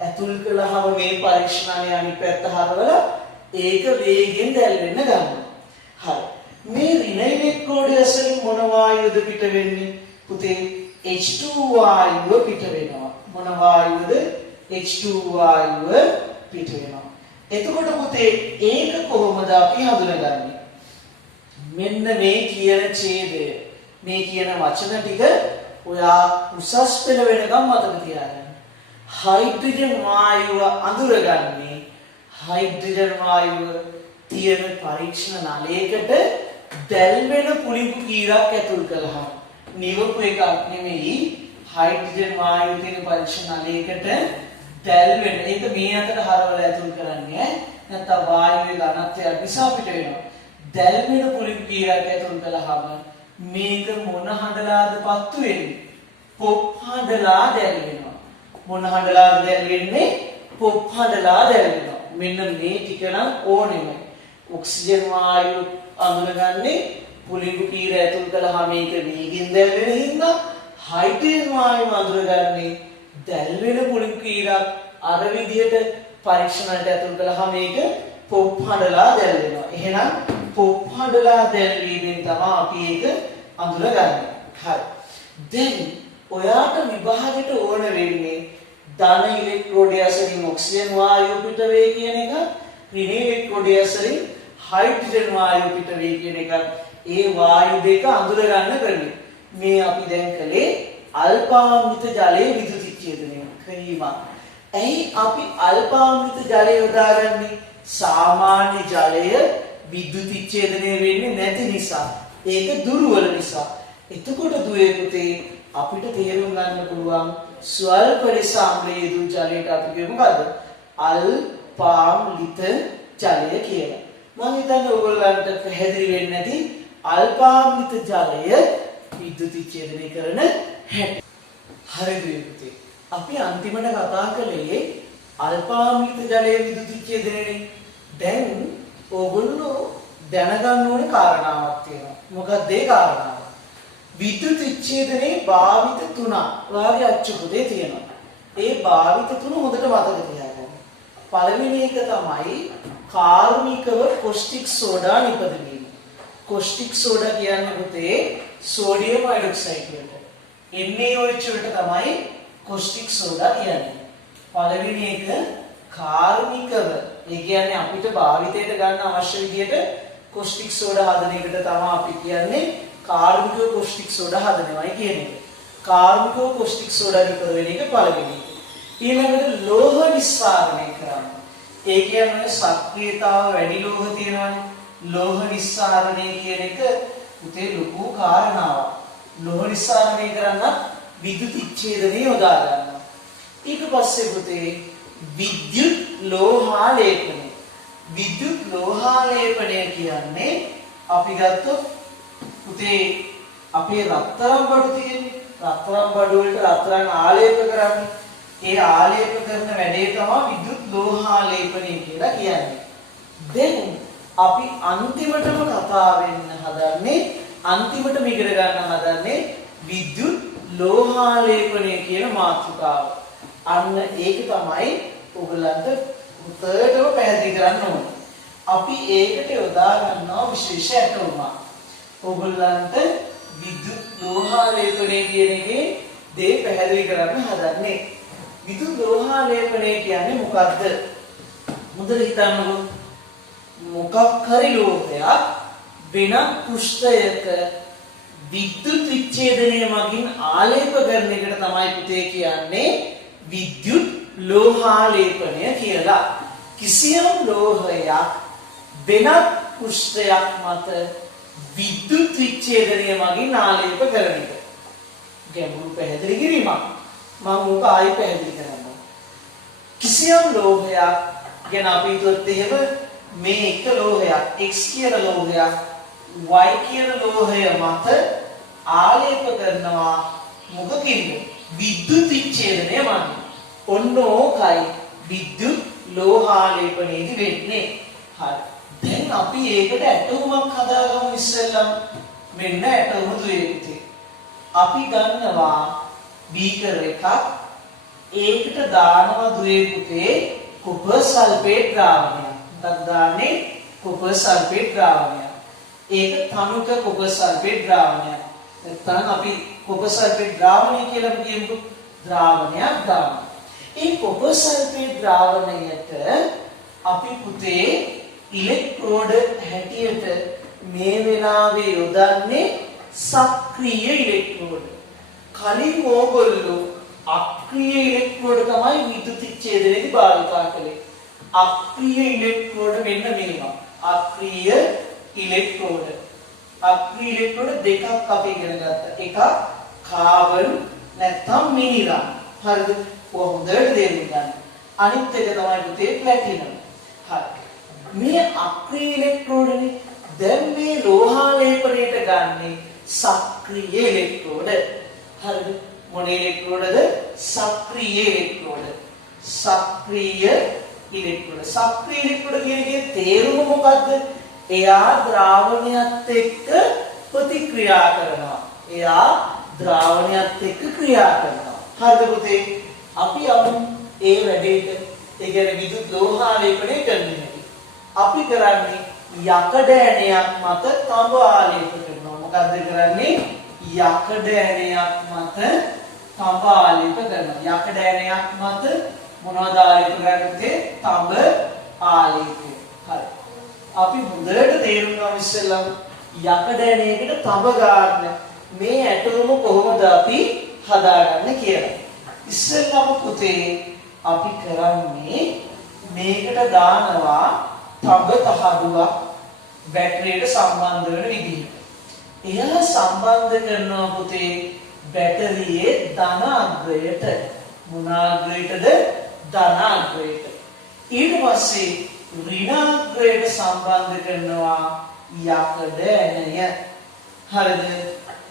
ඇතුල් කළාම මේ පරීක්ෂණයේ අනිත් පැත්ත හරවලා ඒක වේගෙන් දැල් වෙන්න ගන්නවා. හරි. මේ ඍණ ඉලෙක්ට්‍රෝඩය අසලින් මොන වායුවද පිට වෙන්නේ? පුතේ H2 වායුව පිට වෙනවා. මොන වායුවද? H2 වායුව පිට වෙනවා. එතකොට පුතේ ඒක කොහොමද අපි හඳුනගන්නේ? මෙන්න මේ කියන ඡේදය මේ කියන වචන ටික ඔයා උසස් පෙළ වෙනකම් මතක තියාගන්න. හයිඩ්‍රජන් වායුව අඳුරගන්නේ හයිඩ්‍රජන් වායුව තියෙන පරීක්ෂණ නලයකට දැල්වෙන පුලිඟු කීරක් ඇතුල් කළාම නිවපු එකක් නෙමෙයි හයිඩ්‍රජන් වායුව තියෙන පරීක්ෂණ නලයකට දැල්වෙන ඒක මේ අතට හරවලා ඇතුල් කරන්නේ නැත්නම් වායුවේ ඝනත්වය නිසා පිට වෙනවා. දැල්වෙන පුලිඟු කීරක් ඇතුල් කළාම මේක මොන හඬලාද පත්තු වෙන්නේ? පොප් හඬලා දැල්වෙනවා. මොන හඬලාද දැල්වෙන්නේ? පොප් හඬලා දැල්වෙනවා. මෙන්න මේ ටික නම් ඕනෙම. ඔක්සිජන් වායුව අඳුනගන්නේ පුලිඟු කීර ඇතුල් කළාම මේක වේගින් දැල්වෙන හින්දා හයිඩ්‍රජන් වායුව අඳුනගන්නේ දැල්වෙන පුලිඟු කීරක් අර විදිහට පරීක්ෂණයට ඇතුල් කළාම මේක පොප් හඬලා දැල්වෙනවා. එහෙනම් පොප් හඬලා දැල්වීමෙන් තමයි අපි ඒක අඳුරගන්නේ. හරි. දැන් ඔයාට විභාගෙට ඕන වෙන්නේ ධන ඉලෙක්ට්‍රෝඩය අතරින් ඔක්සිජන් වායුව පිට වේ කියන එක, ඍණ ඉලෙක්ට්‍රෝඩය අතරින් හයිඩ්‍රජන් වායුව පිට වේ කියන එක. ඒ වායු දෙක අඳුර ගන්න ක්‍රමය. මේ අපි දැන් කළේ අල්පාම්ලිත ජලයේ විදුලි විච්ඡේදනය ක්‍රීම. ඇයි අපි අල්පාම්ලිත ජලය යොදාගන්නේ? සාමාන්‍ය ජලය විදුලි විච්ඡේදනය වෙන්නේ නැති නිසා. ඒක දුර්වල නිසා. එතකොට දුවේ පුතේ අපිට තේරුම් ගන්න පුළුවන් ස්වල්ප ලෙස අම්ලීය ජලයට අපි කියමු මොකද්ද? අල්පාම්ලිත ජලය කියලා. මම හිතන්නේ ඔයගොල්ලන්ට පැහැදිලි වෙන්නේ නැති අල්පාම්ලිත ජලය විදුලි විච්ඡේදනය කරන හැටි. හරිද පුතේ? අපි අන්තිමට කතා කළේ අල්පාම්ලිත ජලයේ විදුලි විච්ඡේදනයනේ. දැන් ඕගොල්ලෝ දැනගන්න ඕනේ කාරණාවක් තියෙනවා. මොකක්ද ඒ කාරණාව? විදුලි විච්ඡේදනයේ භාවිත තුනක් වාගේ අච්චු පොතේ තියෙනවා. ඒ භාවිත තුන හොඳට මතක තියාගන්න. පළවෙනි එක තමයි කාර්මිකව කොස්ටික් සෝඩා නිපදවීම. කොස්ටික් සෝඩා කියන්නේ පුතේ සෝඩියම් හයිඩ්‍රොක්සයිඩ් වලට. NaOH වලට තමයි කොස්ටික් සෝඩා කියන්නේ. පළවෙනි එක කාර්මිකව ඒ කියන්නේ අපිට භාවිතයට ගන්න අවශ්‍ය විදිහට කොස්ටික් සෝඩා හදන එකට තමයි අපි කියන්නේ කාර්මිකව කොස්ටික් සෝඩා හදනවායි කියන්නේ. කාර්මිකව කොස්ටික් සෝඩා නිපදවන එක පළවෙනි එක. ඊළඟට ලෝහ නිස්සාරණය කරන්න. ඒ කියන්නේ සක්‍රියතාව වැඩි ලෝහ තියෙනවානේ. ලෝහ නිස්සාරණය කියන එක උතේ ලොකු කාරණාවක්. ලෝහ නිස්සාරණය කරන්න විදුලි විච්ඡේදනය යොදා ගන්නවා. ඊට පස්සේ පුතේ විද්‍යුත් ලෝහාලේපනය. විද්‍යුත් ලෝහාලේපනය කියන්නේ අපි ගත්තොත් පුතේ අපේ රත්තරන් බඩු තියෙන්නේ. රත්තරන් බඩු වලට රත්තරන් ආලේප කරන්නේ. ඒ ආලේප කරන වැඩේ තමයි විද්‍යුත් ලෝහාලේපනය කියලා කියන්නේ. දැන් අපි අන්තිමටම කතා වෙන්න හදන්නේ අන්තිමටම ඉගෙන ගන්න හදන්නේ විද්‍යුත් ලෝහාලේපනය කියන මාතෘකාව. අන්න ඒක තමයි ඔයගලන්ට උතරටම පැහැදිලි කරන්න ඕනේ. අපි ඒකට යොදා ගන්නවා විශේෂ ඇටෝමක්. ඔයගලන්ට විද්‍යුත් ලෝහාලේපනය කියන එකේ දේ පැහැදිලි කරන්න හදන්නේ. විද්‍යුත් ලෝහාලේපනය කියන්නේ මොකක්ද? මුදල හිතන්නකො. මොකක් හරි ලෝහයක් වෙන පෘෂ්ඨයක විද්‍යුත් විච්ඡේදනය මගින් ආලේප කරන එකට තමයි පුතේ කියන්නේ විද්‍යුත් ලෝහාලේපනය කියලා. කිසියම් ලෝහයක් වෙනත් පෘෂ්ඨයක් මත විද්‍යුත් විච්ඡේදනය මගින් ආලේප කරන එක. ගැඹුරු පැහැදිලි කිරීමක්. මම ඕක ආයෙ පැහැදිලි කරන්නම්. කිසියම් ලෝහයක් ගැන අපි හිතුවොත් එහෙම මේ එක ලෝහයක් x කියන ලෝහයක් y කියන ලෝහය මත ආලේප කරනවා මොකකින්ද? විද්‍යුත් විච්ඡේදනය මගින්. ඔන්න ඕකයි විද්‍යුත් ලෝහාලේපනයේදී වෙන්නේ. හරි. දැන් අපි ඒකට ඇටෝමක් හදාගමු ඉස්සෙල්ලම. මෙන්න ඇටෝම දුවේ. අපි ගන්නවා බීකර් එකක්. ඒකට දානවා දුවේ පුතේ කොපර් සල්ෆේට් ද්‍රාවණය. මොකක්ද දාන්නේ? කොපර් සල්ෆේට් ද්‍රාවණය. ඒක තනුක කොපර් සල්ෆේට් ද්‍රාවණය. නැත්නම් අපි කොපර් සල්ෆේට් ද්‍රාවණය කියලා කියමුකෝ. ද්‍රාවණයක් දානවා. ඒ කොපර් සල්ෆේට් ද්‍රාවණයට අපි පුතේ ඉලෙක්ට්‍රෝඩ හැටියට මේ වෙලාවේ යොදන්නේ සක්‍රීය ඉලෙක්ට්‍රෝඩ. කලින් ඕගොල්ලෝ අක්‍රීය ඉලෙක්ට්‍රෝඩ තමයි විදුලි ඡේදනයේදී භාවිතා කළේ. අක්‍රීය ඉලෙක්ට්‍රෝඩ මෙන්න මේවා. අක්‍රීය ඉලෙක්ට්‍රෝඩ. අක්‍රීය ඉලෙක්ට්‍රෝඩ දෙකක් අපි ඉගෙන ගත්තා. එකක් කාබන් නැත්නම් මිනිරම්. හරිද? ඔය හොඳට තේරුම් ගන්න. අනිත් එක තමයි පුතේ ප්ලැටිනම්. හරි. මේ අක්‍රීය ඉලෙක්ට්‍රෝඩනේ දැන් මේ ලෝහාලේපනයට ගන්නේ සක්‍රීය ඉලෙක්ට්‍රෝඩ. හරිද? මොන ඉලෙක්ට්‍රෝඩද? සක්‍රීය ඉලෙක්ට්‍රෝඩ. සක්‍රීය ඉලෙක්ට්‍රෝඩ. සක්‍රීය ඉලෙක්ට්‍රෝඩ කියන එකේ තේරුම මොකද්ද? එයා ද්‍රාවණයත් එක්ක ප්‍රතික්‍රියා කරනවා. එයා ද්‍රාවණයත් එක්ක ක්‍රියා කරනවා. හරිද පුතේ? අපි යමු ඒ වැඩේට. ඒ කියන්නේ විදුලි ලෝහාලේපනය කරන්නේ. අපි කරන්නේ යකඩ ඇණයක් මත තඹ ආලේප කරනවා. මොකද්ද කරන්නේ? යකඩ ඇණයක් මත තඹ ආලේප කරනවා. යකඩ ඇණයක් මත මොනවද ආලේප කරන්නේ? තඹ ආලේපය. හරි. අපි හොඳට තේරුම් ගමු ඉස්සෙල්ලා යකඩ ඇණයකට තඹ ගන්න මේ ඇටෝම කොහොමද අපි හදාගන්නේ කියලා. ඉස්සෙල්ලාම පුතේ අපි කරන්නේ මේකට දානවා තඹ තහඩුවක් බැටරියට සම්බන්ධ වෙන විදිහට. එයා සම්බන්ධ කරනවා පුතේ බැටරියේ ධන අග්‍රයට. මොන අග්‍රයටද? ධන අග්‍රයට. ඊට පස්සේ ඍණ අග්‍රයට සම්බන්ධ කරනවා යකඩ ඇණය. හරිද?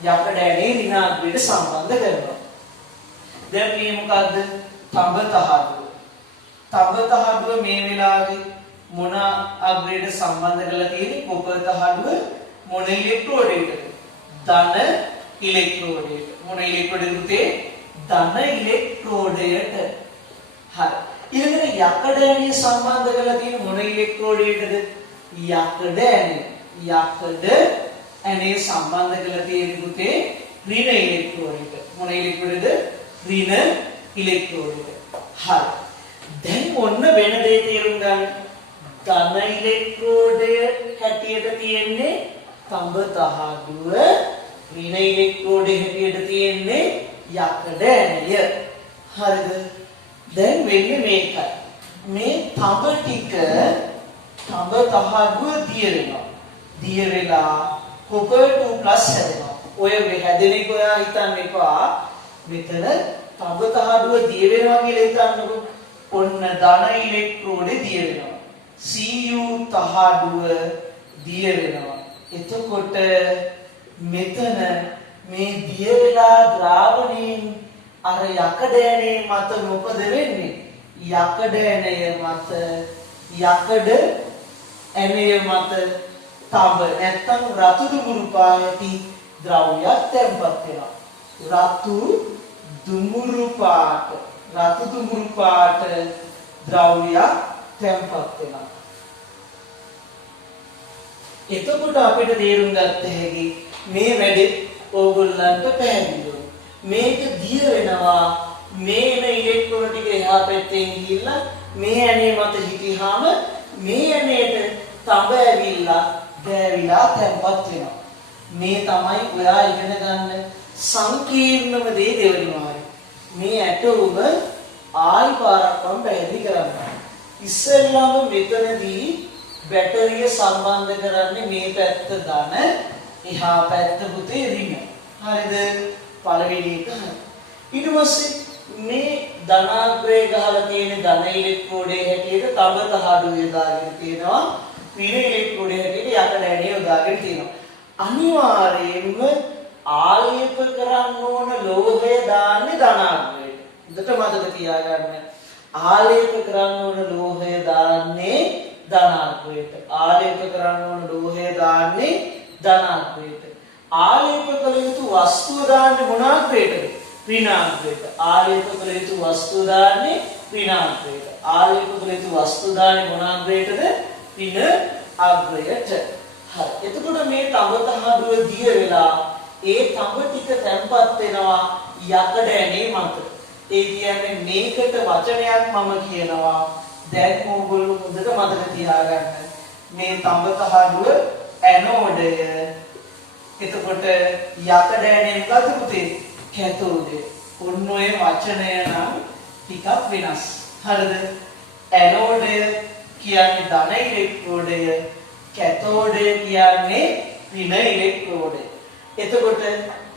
යකඩ ඇණේ ඍණ අග්‍රයට සම්බන්ධ කරනවා. දැන් මේ මොකද්ද? තඹ තහඩුව. තඹ තහඩුව මේ වෙලාවේ මොන අග්‍රයට සම්බන්ධ කරලා තියෙන්නේ? කොපර් තහඩුව මොන ඉලෙක්ට්‍රෝඩයටද? ධන ඉලෙක්ට්‍රෝඩයට. මොන ඉලෙක්ට්‍රෝඩයද පුතේ? ධන ඉලෙක්ට්‍රෝඩයට. හරි. ඊළඟට යකඩ ඇණය සම්බන්ධ කරලා තියෙන්නේ මොන ඉලෙක්ට්‍රෝඩයටද? යකඩ ඇණය. යකඩ ඇණය සම්බන්ධ කරලා තියෙන්නේ පුතේ ඍණ ඉලෙක්ට්‍රෝඩයට. මොන ඉලෙක්ට්‍රෝඩයද? ඍණ ඉලෙක්ට්‍රෝඩයට. හරි. දැන් ඔන්න වෙන දේ තේරුම් ගන්න. ධන ඉලෙක්ට්‍රෝඩය හැටියට තියෙන්නේ තඹ තහඩුව. ඍණ ඉලෙක්ට්‍රෝඩය හැටියට තියෙන්නේ යකඩ ඇණය. හරිද? දැන් වෙන්නේ මේකයි. මේ තඹ ටික තඹ තහඩුව දිය වෙනවා. දිය වෙලා copper 2+ හැදෙනවා. ඔය හැදෙන එක ඔයා හිතන්න එපා. මෙතන තඹ තහඩුව දිය වෙනවා කියලා හිතන්නකො. ඔන්න ධන ඉලෙක්ට්‍රෝඩේ දිය වෙනවා. Cu තහඩුව දිය වෙනවා. එතකොට මෙතන මේ දිය වෙලා ද්‍රාවණයෙන් අර යකඩ ඇණේ මත මොකද වෙන්නේ? යකඩ ඇණය මත යකඩ ඇණය මත තඹ නැත්තම් රතු දුමුරු පාටි ද්‍රව්‍යයක් තැන්පත් වෙනවා. රතු දුමුරු පාට ද්‍රව්‍යයක් තැන්පත් වෙනවා. එතකොට අපිට තේරුම් ගන්න හැකි මේ වැඩේ ඕගොල්ලන්ට පැහැදිලිව. මේක දිය වෙනවා. මේන ඉලෙක්ට්‍රෝන ටික එහා පැත්තෙන් ගිහිල්ලා මේ ඇණේ මත හිටියාම මේ ඇණේට තඹ ඇවිල්ලා ගෑවිලා තැන්පත් වෙනවා. මේ තමයි ඔයා ඉගෙන ගන්න සංකීර්ණම දේ දෙවෙනි වාරේ. මේ ඇටෝම ආයි පාරක් වම් පැහැදිලි කරන්න. ඉස්සෙල්ලාම මෙතනදී බැටරිය සම්බන්ධ කරන්නේ මේ පැත්ත ධන, එහා පැත්ත පුතේ ඍණ. හරිද? පළවෙනි එක. ඊට පස්සේ මේ ධනාග්‍රය ගහලා තියෙන ධන ඉලෙක්ට්‍රෝඩේ හැටියට තඹ තහඩුව යොදාගෙන තියෙනවා. ඍණ ඉලෙක්ට්‍රෝඩේ හැටියට යකඩ ඇණය යොදාගෙන තියෙනවා. අනිවාර්යයෙන්ම ආලේප කරන්න ඕන ලෝහය දාන්නේ ධනාග්‍රයට. හොඳට මතක තියාගන්න. ආලේප කරන්න ඕන ලෝහය දාන්නේ ධනාග්‍රයට. ආලේප කරන්න ඕන ලෝහය දාන්නේ ධනාග්‍රයට. ආලේප කළ යුතු වස්තුව දාන්නේ මොන අග්‍රයටද? ඍණාග්‍රයට. ආලේප කළ යුතු වස්තුව දාන්නේ ඍණාග්‍රයට. ආලේප කළ යුතු වස්තුව දාන්නේ මොන අග්‍රයටද? ඍණ අග්‍රයට. හරි. එතකොට මේ තඹ තහඩුව දිය වෙලා ඒ තඹ ටික තැන්පත් වෙනවා යකඩ ඇණේ මත. ඒ කියන්නේ මේකට වචනයක් මම කියනවා. දැන් ඕගොල්ලෝ හොඳට මතක තියාගන්න. මේ තඹ තහඩුව ඇනෝඩය. එතකොට යකඩෑනේ මොකද්ද පුතේ? කැතෝඩය. ඔන්න ඔය වචනය නම් ටිකක් වෙනස්. හරිද? ඇනෝඩය කියන්නේ ධන ඉලෙක්ට්‍රෝඩය, කැතෝඩය කියන්නේ ඍණ ඉලෙක්ට්‍රෝඩය. එතකොට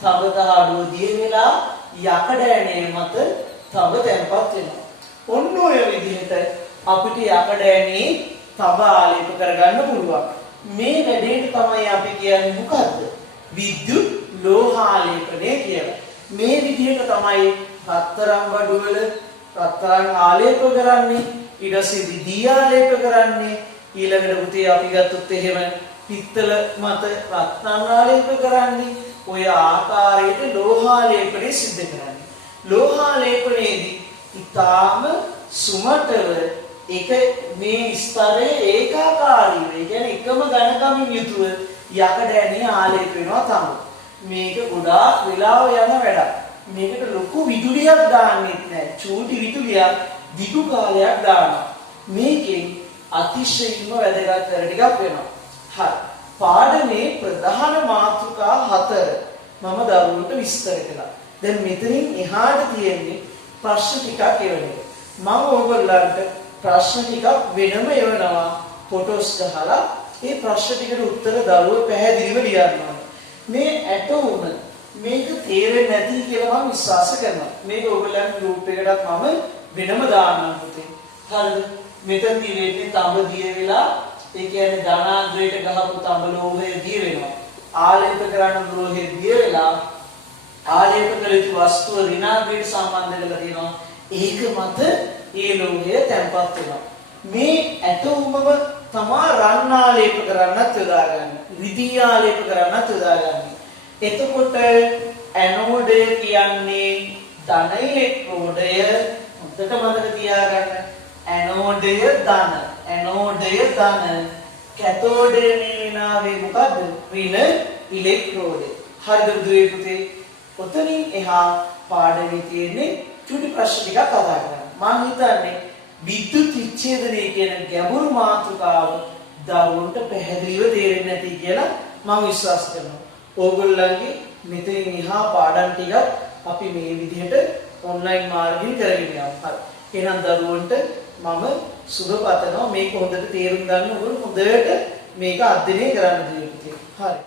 තව දහඩුව දිය වෙලා යකඩෑනේ මත තව තැන්පත් වෙනවා. ඔන්න ඔය විදිහට අපිට යකඩෑනේ තව ආලේප කරගන්න පුළුවන්. මේ වැඩේට තමයි අපි කියන්නේ මොකද්ද? විද්‍යුත් ලෝහාලේපනය කියලා. මේ විදිහට තමයි රත්තරන් බඩුවල රත්තරන් ආලේප කරන්නේ, ඊට පස්සේ රිදී ආලේප කරන්නේ. ඊළඟට පුතේ අපි ගත්තොත් එහෙම පිත්තල මත රත්තරන් ආලේප කරන්නේ. ඔය ආකාරයට ලෝහාලේපනය සිද්ධ කරන්නේ. ලෝහාලේපනයේදී ඊටාම සුමටව ඒක මේ ස්තරයේ ඒකාකාරීව, ඒ කියන්නේ එකම ඝනකමින් යුතුව යකඩෑනේ ආලේප වෙනවා තමයි. මේක ගොඩාක් වෙලාව යන වැඩක්. මේකට ලොකු විදුලියක් දාන්නෙත් නැහැ. චූටි විදුලියක් දිගු කාලයක් දානවා. මේකෙන් අතිශයින්ම වැදගත් කර ටිකක් වෙනවා. හරි. පාඩමේ ප්‍රධාන මාතෘකා 4 මම දරුවන්ට විස්තර කළා. දැන් මෙතනින් එහාට තියෙන්නේ ප්‍රශ්න ටිකක් එවන එක. මම ඕගොල්ලන්ට ප්‍රශ්න ටිකක් වෙනම එවනවා ෆොටෝස් ගහලා. ඒ ප්‍රශ්න ටිකට උත්තර දරුවෝ පැහැදිලිව ලියන්න ඕනේ. මේ ඇටෝම මේක තේරෙන්නේ නැති කියලා මම විශ්වාස කරනවා. මේක ඕගොල්ලන්ගේ ගෲප් එකටත් මම වෙනම දාන්නම් පුතේ. හරිද? මෙතන තියෙන්නේ තඹ දිය වෙලා, ඒ කියන්නේ ධනාන්තරයට ගහපු තඹ ලෝහය දිය වෙනවා. ආලේප කරන ලෝහය දිය වෙලා ආලේප කළ යුතු වස්තුව ඍණාන්තරයට සම්බන්ධ කරලා තියෙනවා. ඒක මත ඒ ලෝහය තැන්පත් වෙනවා. මේ ඇටෝමම තමා රන් ආලේප කරන්නත් යොදාගන්නේ. රිදී ආලේප කරන්නත් යොදාගන්නේ. එතකොට ඇනෝඩය කියන්නේ ධන ඉලෙක්ට්‍රෝඩය. හොඳට මතක තියාගන්න. ඇනෝඩය ධන, ඇනෝඩය ධන. කැතෝඩය නිනාවේ මොකද්ද? ඍණ ඉලෙක්ට්‍රෝඩය. හරිද දුවේ පුතේ? ඔතනින් එහා පාඩමේ තියෙන්නේ චුටි ප්‍රශ්න ටිකක් කතා කරන්න. මම හිතන්නේ විද්‍යුත් විච්ඡේදනය කියන ගැඹුරු මාතෘකාව දරුවන්ට පැහැදිලිව තේරෙන්නේ නැති කියලා මම විශ්වාස කරනවා. ඕගොල්ලන්ගේ මෙතනින් එහා පාඩම් ටිකක් අපි මේ විදිහට ඔන්ලයින් මාර්ගයෙන් කරගෙන යමු. හරි. එහෙනම් දරුවන්ට මම සුබ පතනවා මේක හොඳට තේරුම් ගන්න ඕගොල්ලෝ හොඳට මේක අධ්‍යයනය කරන්න දෙන්න. හරි.